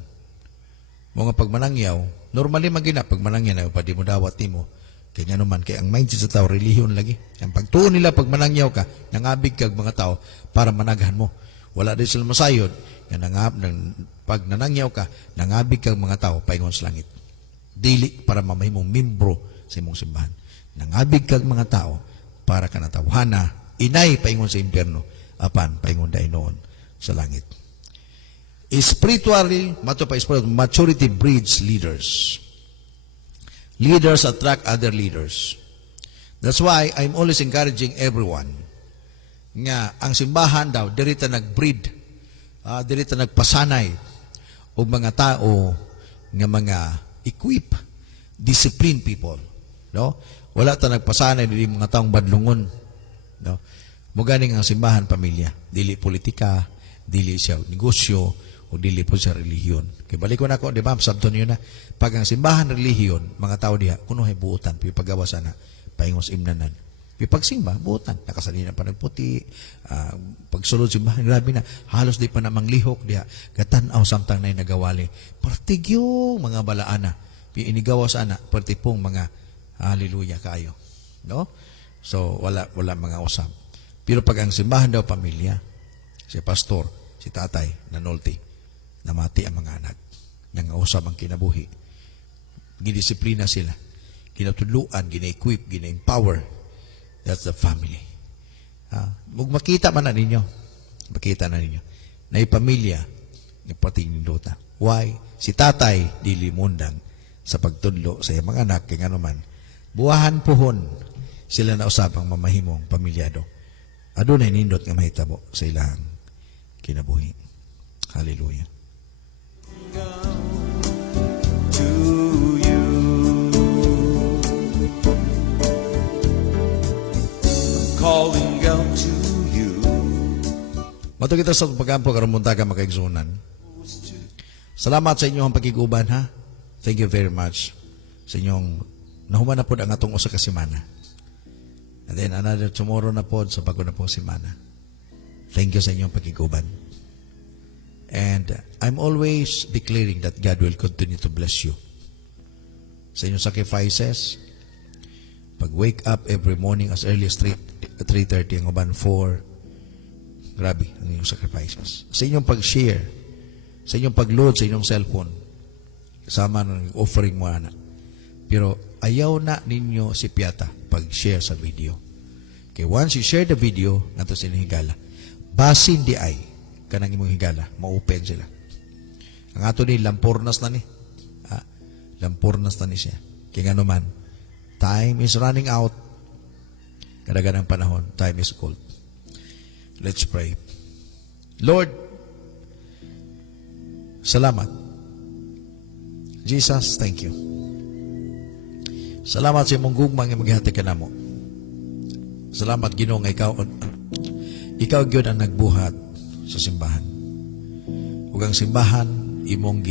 Mga pagmanangyaw, normally magina, pagmanangyaw na pa di mo dawat mo. Kaya naman, kaya ang mindset sa tao, relihiyon lagi. Ang pagtuon nila, pagmanangyaw ka, nangabig kag mga tao para managhan mo. Wala din sila masayod, pag nanangyaw ka, nangabig kag mga tao, paingon sa langit. Dili para mamahimong membro sa imong simbahan. Nangabig kag mga tao para ka natawhana, inay paingon sa impyerno, apan paingon dahil noon sa langit. Spiritually, maturity breeds leaders. Leaders attract other leaders. That's why I'm always encouraging everyone nga ang simbahan daw dirita nag-breed, dirita nagpasanay og mga tao nga mga equip, disciplined people, no? Wala ta nagpasanay dili mga taong badlungon, no? Muganing ang simbahan pamilya, dili politika, dili siya negosyo, o dili po sa relihiyon. Kaya balik ko na ako, di ba, sabton yun na, pag ang simbahan relihiyon, mga tao diha, kuno hay buutan, pipagawa sana, paingos imnanan. Pipagsimba, buutan, nakasalina pa nagputi, pagsulod simbahan, grabe na, halos di pa namang lihok diha, gatanaw samtang na nagawali. Partigyo, mga balaana, inigawa sana, partipong mga, hallelujah kayo. No? So, wala mga usap. Pero pag ang simbahan daw pamilya, si pastor, si tatay, nanulti, namati ang mga anak. Nangausap ang kinabuhi. Gidisiplina sila. Ginatuluan, gina-equip, gina-empower. That's the family. Makita man na ninyo. Makita na ninyo. Na pamilya, ipating nindota. Why? Si tatay, dilimundang sa pagtudlo sa iyang mga anak, kaya nga naman, buwahan pohon sila na usapang mamahimong pamilyado. Adunay nindot nga mahitabo sa ilang kinabuhi. Hallelujah. To you, I'm calling out to you. Mato kita sa pagkampo karon muntaga makaigsunan. Salamat sa inyong pagkiguban ha. Thank you very much sa inyong nahuman na po ang atong usa ka semana. And then another tomorrow na po sa bago na po semana. Thank you sa inyong pagkiguban. And I'm always declaring that God will continue to bless you. Sa inyong sacrifices, pag wake up every morning as early as 3:30, ang uban 4, grabe ang inyong sacrifices. Sa inyong pag-share, sa inyong pag-load sa inyong cellphone, kasama ng offering mo anak. Pero ayaw na ninyo si Piata pag-share sa video. Okay, once you share the video, nato sa inyong higala, basin di ay, kanang imong higala, ma-open sila. Ang ato ni, lampurnas na ni. Lampurnas na ni siya. Kaya nga naman, time is running out. Kadagan ang panahon, time is cold. Let's pray. Lord, salamat. Jesus, thank you. Salamat sa imong gugmang nga maghihati ka namo. Salamat Ginoo nga ikaw gyud ang nagbuhat sa simbahan. Ug ang simbahan imong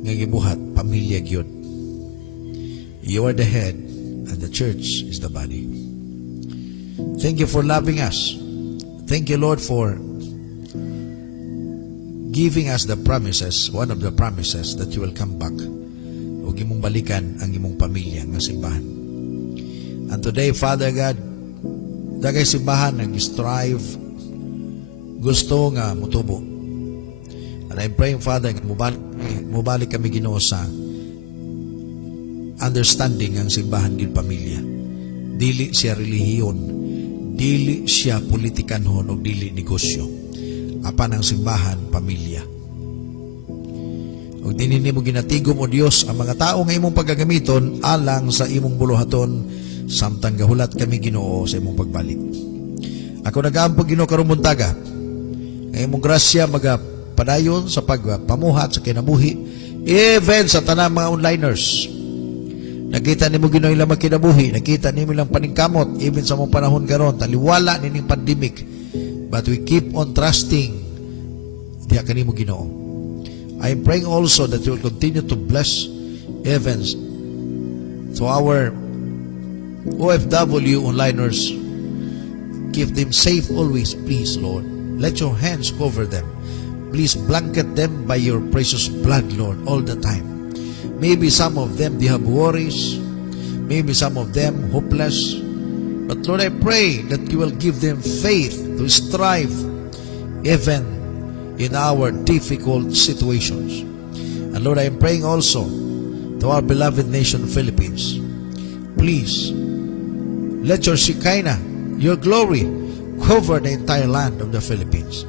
nga gibuhat pamilya gyud. You are the head and the church is the body. Thank you for loving us. Thank you Lord for giving us the promises, one of the promises that you will come back. Ug imong balikan ang imong pamilya nga simbahan. And today, Father God, dagay simbahan nag-strive, gusto nga mutubo. And I'm praying, Father, nga mubalik kami Ginoo sa understanding ang simbahan din pamilya. Dili siya relihiyon, dili siya politikanhon o dili negosyo. Apan ang simbahan, pamilya. Ug dinhi mo ginatigom o Dios ang mga tao nga imong paggagamiton alang sa imong buluhaton samtang gahulat kami Ginoo sa imong pagbalik. Ako nagaampo Ginoo karong buntaga. Nga imong grasya magapadayon sa pagpamuhat sa kinabuhi even sa tanang mga onliners. Nakita nimo Ginoo ilang magkinabuhi, nakita nimo ilang paningkamot even sa mong panahon karon taliwala nining pandemic. But we keep on trusting diha kanimo Ginoo. I am praying also that you will continue to bless Evans to our OFW onliners. Keep them safe always, please, Lord. Let your hands cover them. Please blanket them by your precious blood, Lord, all the time. Maybe some of them, they have worries. Maybe some of them hopeless. But Lord, I pray that you will give them faith to strive even in our difficult situations. And Lord, I am praying also to our beloved nation, Philippines. Please, let your Shekinah, your glory, cover the entire land of the Philippines.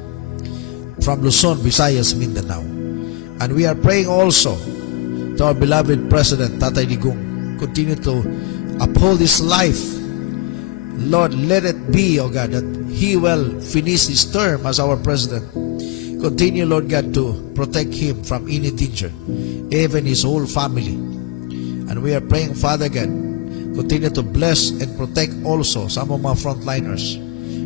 From Luzon, Visayas, Mindanao. And we are praying also to our beloved President, Tatay Digong. Continue to uphold his life. Lord, let it be, O God, that he will finish his term as our President. Continue, Lord God, to protect him from any danger, even his whole family. And we are praying, Father God, continue to bless and protect also some of mga frontliners.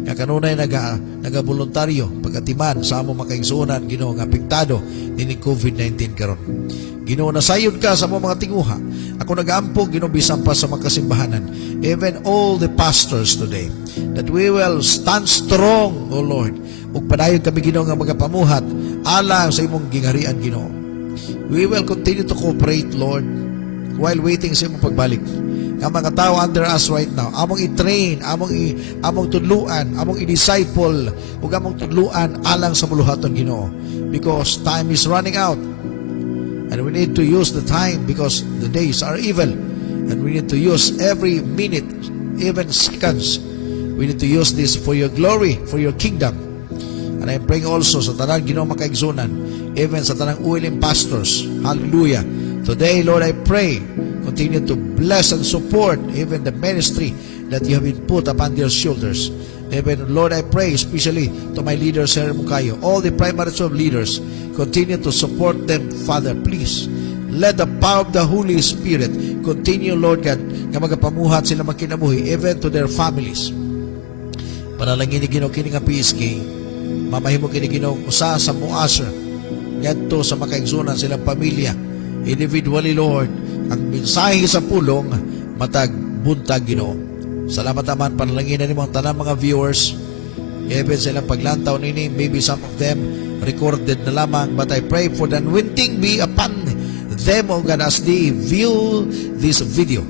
Nga kanunay nagaboluntaryo pagatiman sa among makaigsunan Ginoo nga apektado nining COVID-19 karon. Ginoo, nasayod ka sa mga tinguha. Ako nag-aampo Ginoo bisan pa sa mga kasimbahanan. Even all the pastors today, that we will stand strong, O Lord. Ug padayon kami Ginoo nga magapamuhat alang sa imong gingharian Ginoo. We will continue to cooperate, Lord, while waiting sa imong pagbalik. Ang mga tao under us right now, among i-train, among tudluan, among i-disciple, ug among tudluan alang sa buluhaton Ginoo. Because time is running out. And we need to use the time because the days are evil. And we need to use every minute, even seconds. We need to use this for your glory, for your kingdom. And I'm praying also sa tanang Ginoo makaigsunan, even sa tanang uwiling pastors. Hallelujah. Today, Lord, I pray, continue to bless and support even the ministry that you have been put upon their shoulders. Even, Lord, I pray especially to my leaders here in Mukayo, all the primary leaders, continue to support them, Father, please. Let the power of the Holy Spirit continue, Lord God, na magapamuhat sila makinabuhi, even to their families. Panalangin ni Ginoo kini nga PSK, mamahimo kini Ginoo usa sa muasher ngadto sa makaigsunan silang pamilya. Individually, Lord, ang mensahe sa pulong matag buntag Ginoo. Salamat naman panalangin na nimong tanang mga viewers. Even silang paglantaw nini, maybe some of them recorded na lamang, but I pray for the anointing be upon them, O God, as they view this video.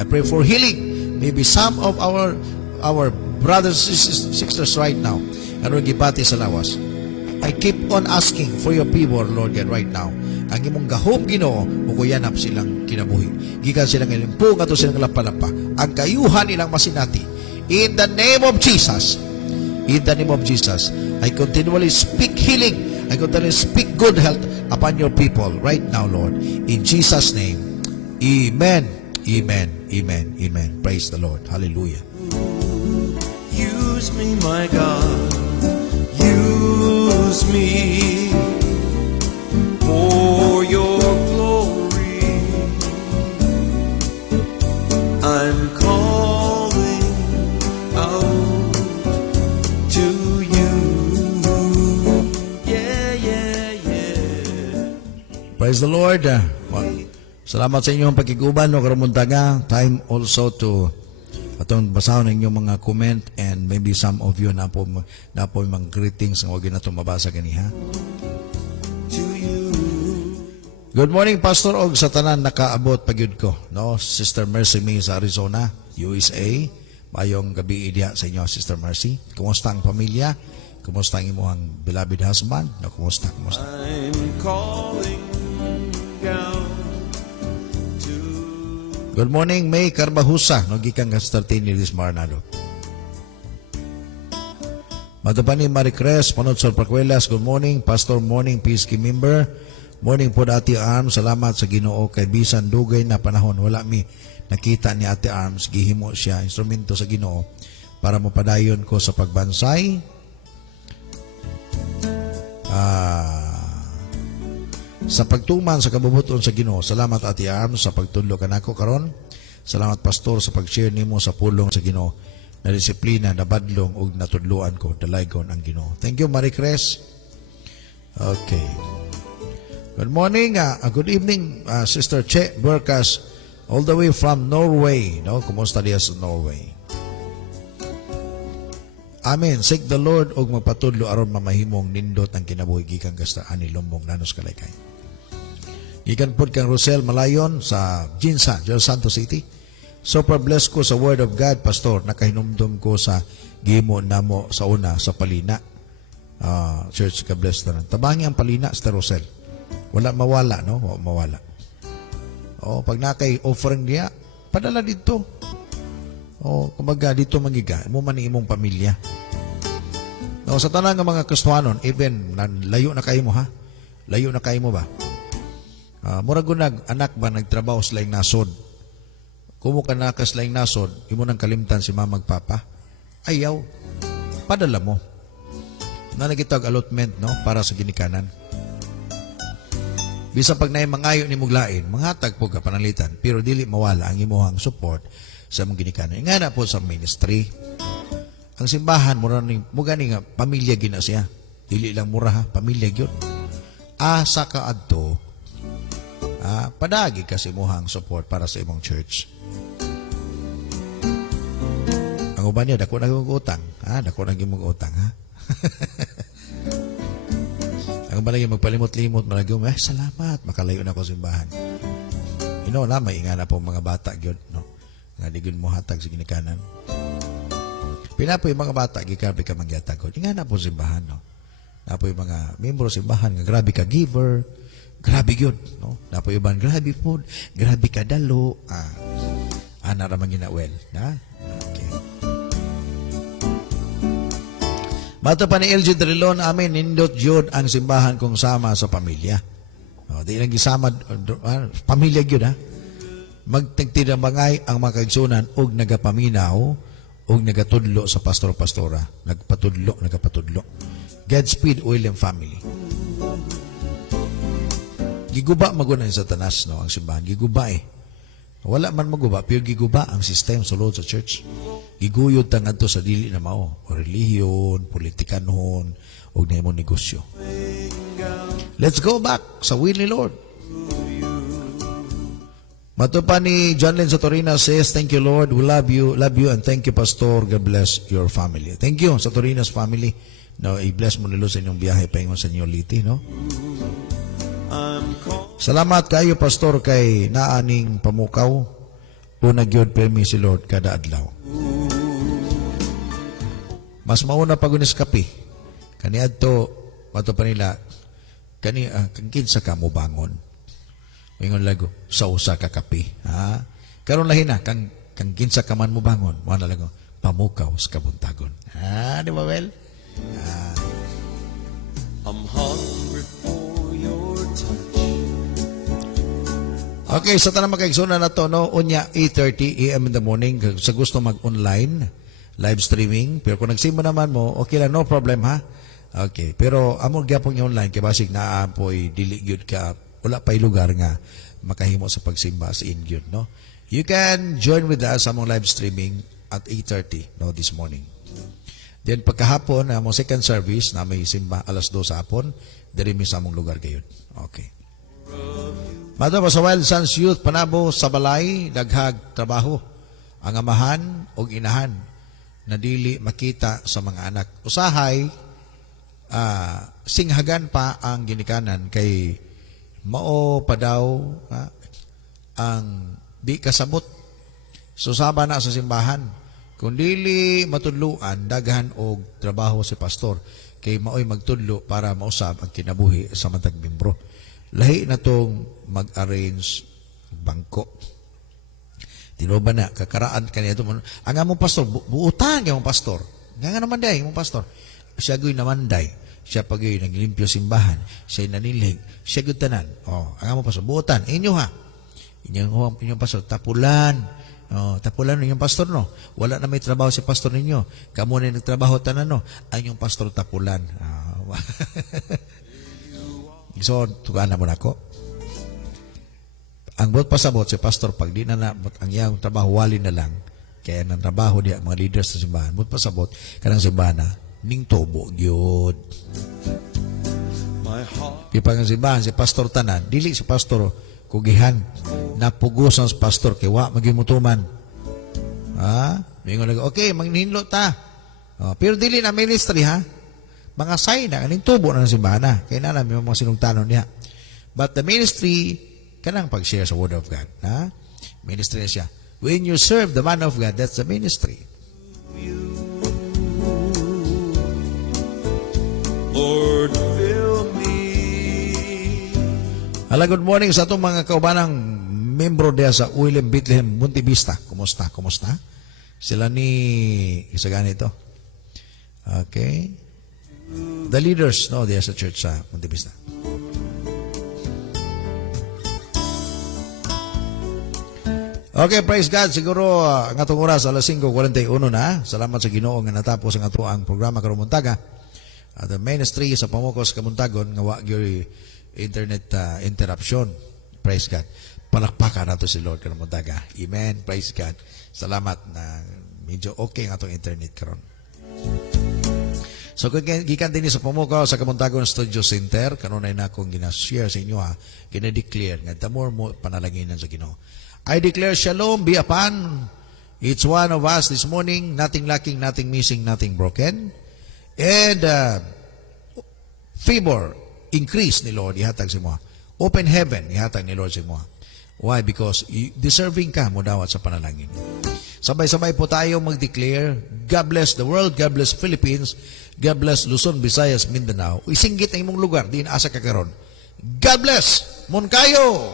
I pray for healing. Maybe some of our brothers and sisters right now, ano gibati sa lawas. I keep on asking for your people, Lord God, right now. Ang imong gahom Ginoo, mukuyanap silang kinabuhi. Gikan silang ilimpo, nga to silang lampa-lampa. Ang kayuhan nilang masinati. In the name of Jesus, in the name of Jesus, I continually speak healing. I continually speak good health upon your people right now, Lord. In Jesus' name, amen, amen, amen, amen. Praise the Lord. Hallelujah. Use me, my God. Use me for your glory. I'm calling out to you. Yeah, yeah, yeah. Praise the Lord. Salamat sa inyong pagkiguban, no, karamuntaga. Time also to atong basahon ang inyong mga comment, and maybe some of you na po mga greetings ang wag na itong mabasa ganiha. Good morning, Pastor Og, sa tanan nakaabot pagyud ko, no? Sister Mercy May sa Arizona, USA. Mayong gabi idya sa inyo, Sister Mercy. Kumusta ang pamilya? Kumusta ang imuhang beloved husband? No, kumusta? I'm calling out to Good morning, May Carbahusa, no, gikan ka sa 13 years Maranado. Madapani Maricres, Panotsol Pracuelas, good morning, Pastor, morning, PSK member. Morning po Ate Arms, salamat sa Ginoo kay bisan dugay na panahon wala mi nakita ni Ate Arms, gihimo siya instrumento sa Ginoo para mapadayon ko sa pagbansay. Sa pagtuman sa kabubuton sa Ginoo. Salamat Ate Arms sa pagtudlo kanako karon. Salamat Pastor sa pag-share nimo sa pulong sa Ginoo. Na disiplina, na badlong ug natudluan ko dalaygon ang Ginoo. Thank you Maricres. Okay. Good morning, good evening, Sister Che Burkas, all the way from Norway. No, kumusta diya sa Norway? Amen. Seek the Lord og magpatudlo aron mamahimong nindot ang kinabuhi gikan kasta ani lumbong nanos kalaykay. Gikan pod kang Rosel Malayon sa Ginsa, Los Santos City. Super blessed ko sa Word of God, Pastor. Nakahinumdum ko sa gimo namo sa una sa Palina. Church ka blessed na. Tabangi ang Palina, Sister Rosel. Wala mawala, no? Wala mawala. O, pag nakay offering niya, padala dito. O, kumbaga, dito magiga. Mo man imong pamilya. No, sa tanang ng mga Kristohanon, even, layo na kayo mo, ha? Layo na kayo mo ba? Murag gunag, anak ba, nagtrabaho sila yung nasod. Kumo ka na ka sila yung nasod, imo nang kalimtan si mamag papa. Ayaw. Padala mo. Na nagitag allotment, no? Para sa ginikanan. Bisa pag naay mangayo ni muglain, manghatag po ka panalitan, pero dili mawala ang imuhang support sa mong ginikanan. Nga na po sa ministry. Ang simbahan, mura ni nga, pamilya gina siya. Dili lang mura ha, pamilya gyud. Asa ka adto, padagi kasi imuhang support para sa imong church. Ang uban niya, dako na imong utang. Dako na imong utang, ha? Ang balay magpalimot-limot, malagyo, salamat, makalayo na ako sa simbahan. na may nga na po mga bata gyud no. Nga di gyud mo hatag sa ginikanan. Pinapoy mga bata gigrabe ka magyatag. Nga na po simbahan no. Napoy mga membro sa simbahan nga grabe ka giver. Grabe gyud no. Napoy uban grabe food, grabe ka dalo. Ana ra man ginawel, na? Okay. Bato pa ni LG Drilon, amin, nindot yun ang simbahan kong sama sa pamilya. Di lang gisama, pamilya yun ha. Magtagtinabangay ang mga kaigsunan og nagapaminaw og nagatudlo sa pastor-pastora. Nagapatudlo. Godspeed, William family. Giguba magunan sa tanas, no, ang simbahan. Giguba Wala man maguba, pero giguba ang system sa Lord sa church. Giguyod tangad to sa dili na mao, o relihiyon, politikanhon, o nahimong negosyo. Let's go back sa will ni Lord. Mato pa ni John Lynn Satorina says, thank you Lord, we love you, and thank you Pastor, God bless your family. Thank you Satorina's family. No, i-bless mo nilo sa inyong biyahe paingon sa inyo liti, no? Salamat kayo Pastor kay naaning pamukaw. Una gyud premi si Lord kada adlaw. Mas mauna pagunis kape. Kani adto mato pa nila kani kang kinsa ka mo bangon. Ingon lago sa usa ka kape, ha? Karon lahi na kang kinsa ka man mo bangon, mo na lago pamukaw sa kabuntagon. Di ba well? I'm hungry for your touch. Okay, sa tanang magkaigsunan na to, no, unya 8:30 a.m. in the morning, sa gusto mag-online, live streaming, pero kung nagsimba naman mo, okay lang, no problem, ha? Okay, pero among gyapon yung online, kay basig na apoy, dili gyud ka, wala pa'y lugar nga, makahimo sa pagsimba sa ingyud, no? You can join with us among live streaming at 8:30, no, this morning. Then pagkahapon, among second service, na may simba alas 2 sa hapon, diri mi sa among lugar gayud. Okay. Mato pa sa Wild Sons Youth Panabo sa balay daghag trabaho ang amahan o inahan na dili makita sa mga anak. Usahay singhagan pa ang ginikanan kay mao pa daw ang di kasabot. Susaba na sa simbahan. Kung dili matudluan daghan og trabaho si pastor kay maoy magtudlo para mausab ang kinabuhi sa matag membro. Lahi na tong mag-arrange bangko. Tinuba na, kakaraan kaniya ito. Ang among pastor, buutan yung pastor. Nga naman day, yung pastor. Siya go'y naman day. Siya pag-yoy naglimpyo simbahan. Siya nanilig. Siya go'y tanan. Ang among pastor, buutan. Inyo ha. Inyong pastor, tapulan. Tapulan yung pastor, no? Wala na may trabaho si pastor ninyo. Kamu na nagtrabaho tanan, no? Ang yung pastor tapulan. So, tugaan na mo na ako. Ang bot pasabot si pastor, pag di na ang iyang trabaho, wali na lang. Kaya nang trabaho niya, mga leaders sa simbahan, bot pasabot, kanang simbahan na, ning tobo, gyud. Ipag ang simbahan, si pastor tanan, dili si pastor, kugihan, napugusan si pastor, kaya wa, magimutuman. Mingon lang, okay, magninlo ta. Pero dili na ministry, ha? Mga sign na, kaning tubo na ng simbahan na. Kaya na namin mga sinungtanon niya. But the ministry, kanang pag-share sa Word of God. Ha? Ministry na siya. When you serve the man of God, that's the ministry. Lord, fill me. Hala, good morning sa itong mga kaubanang membro diya sa William Bethlehem, Montevista. Kumusta? Sila ni isa ganito. Okay. The leaders, no, diya sa church sa Montevista. Okay, praise God. Siguro ang atong oras alas 5:41 na. Salamat sa Ginoo nga natapos ang ato ang programa karong buntaga. The ministry sa pamukos kamuntagon nga wa gyud internet interruption. Praise God. Palakpakan nato si Lord karong buntaga. Amen. Praise God. Salamat na medyo okay ang atong internet karon. So, gikan din sa pamukaw sa Kamuntagon Studio Center, kanunay na akong ginashare sa inyo ha, ginadeclare, nga tamor mo panalaginan sa Ginoo. I declare shalom, be upon each one of us this morning, nothing lacking, nothing missing, nothing broken. And favor, increase ni Lord, ihatag si mo. Open heaven, ihatag ni Lord si mo. Why? Because deserving ka mo dawat sa panalangin. Sabay-sabay po tayo mag-declare, God bless the world, God bless Philippines, God bless Luzon, Visayas, Mindanao. Isinggit ang imong lugar, diin asa ka karon. God bless! Moncayo!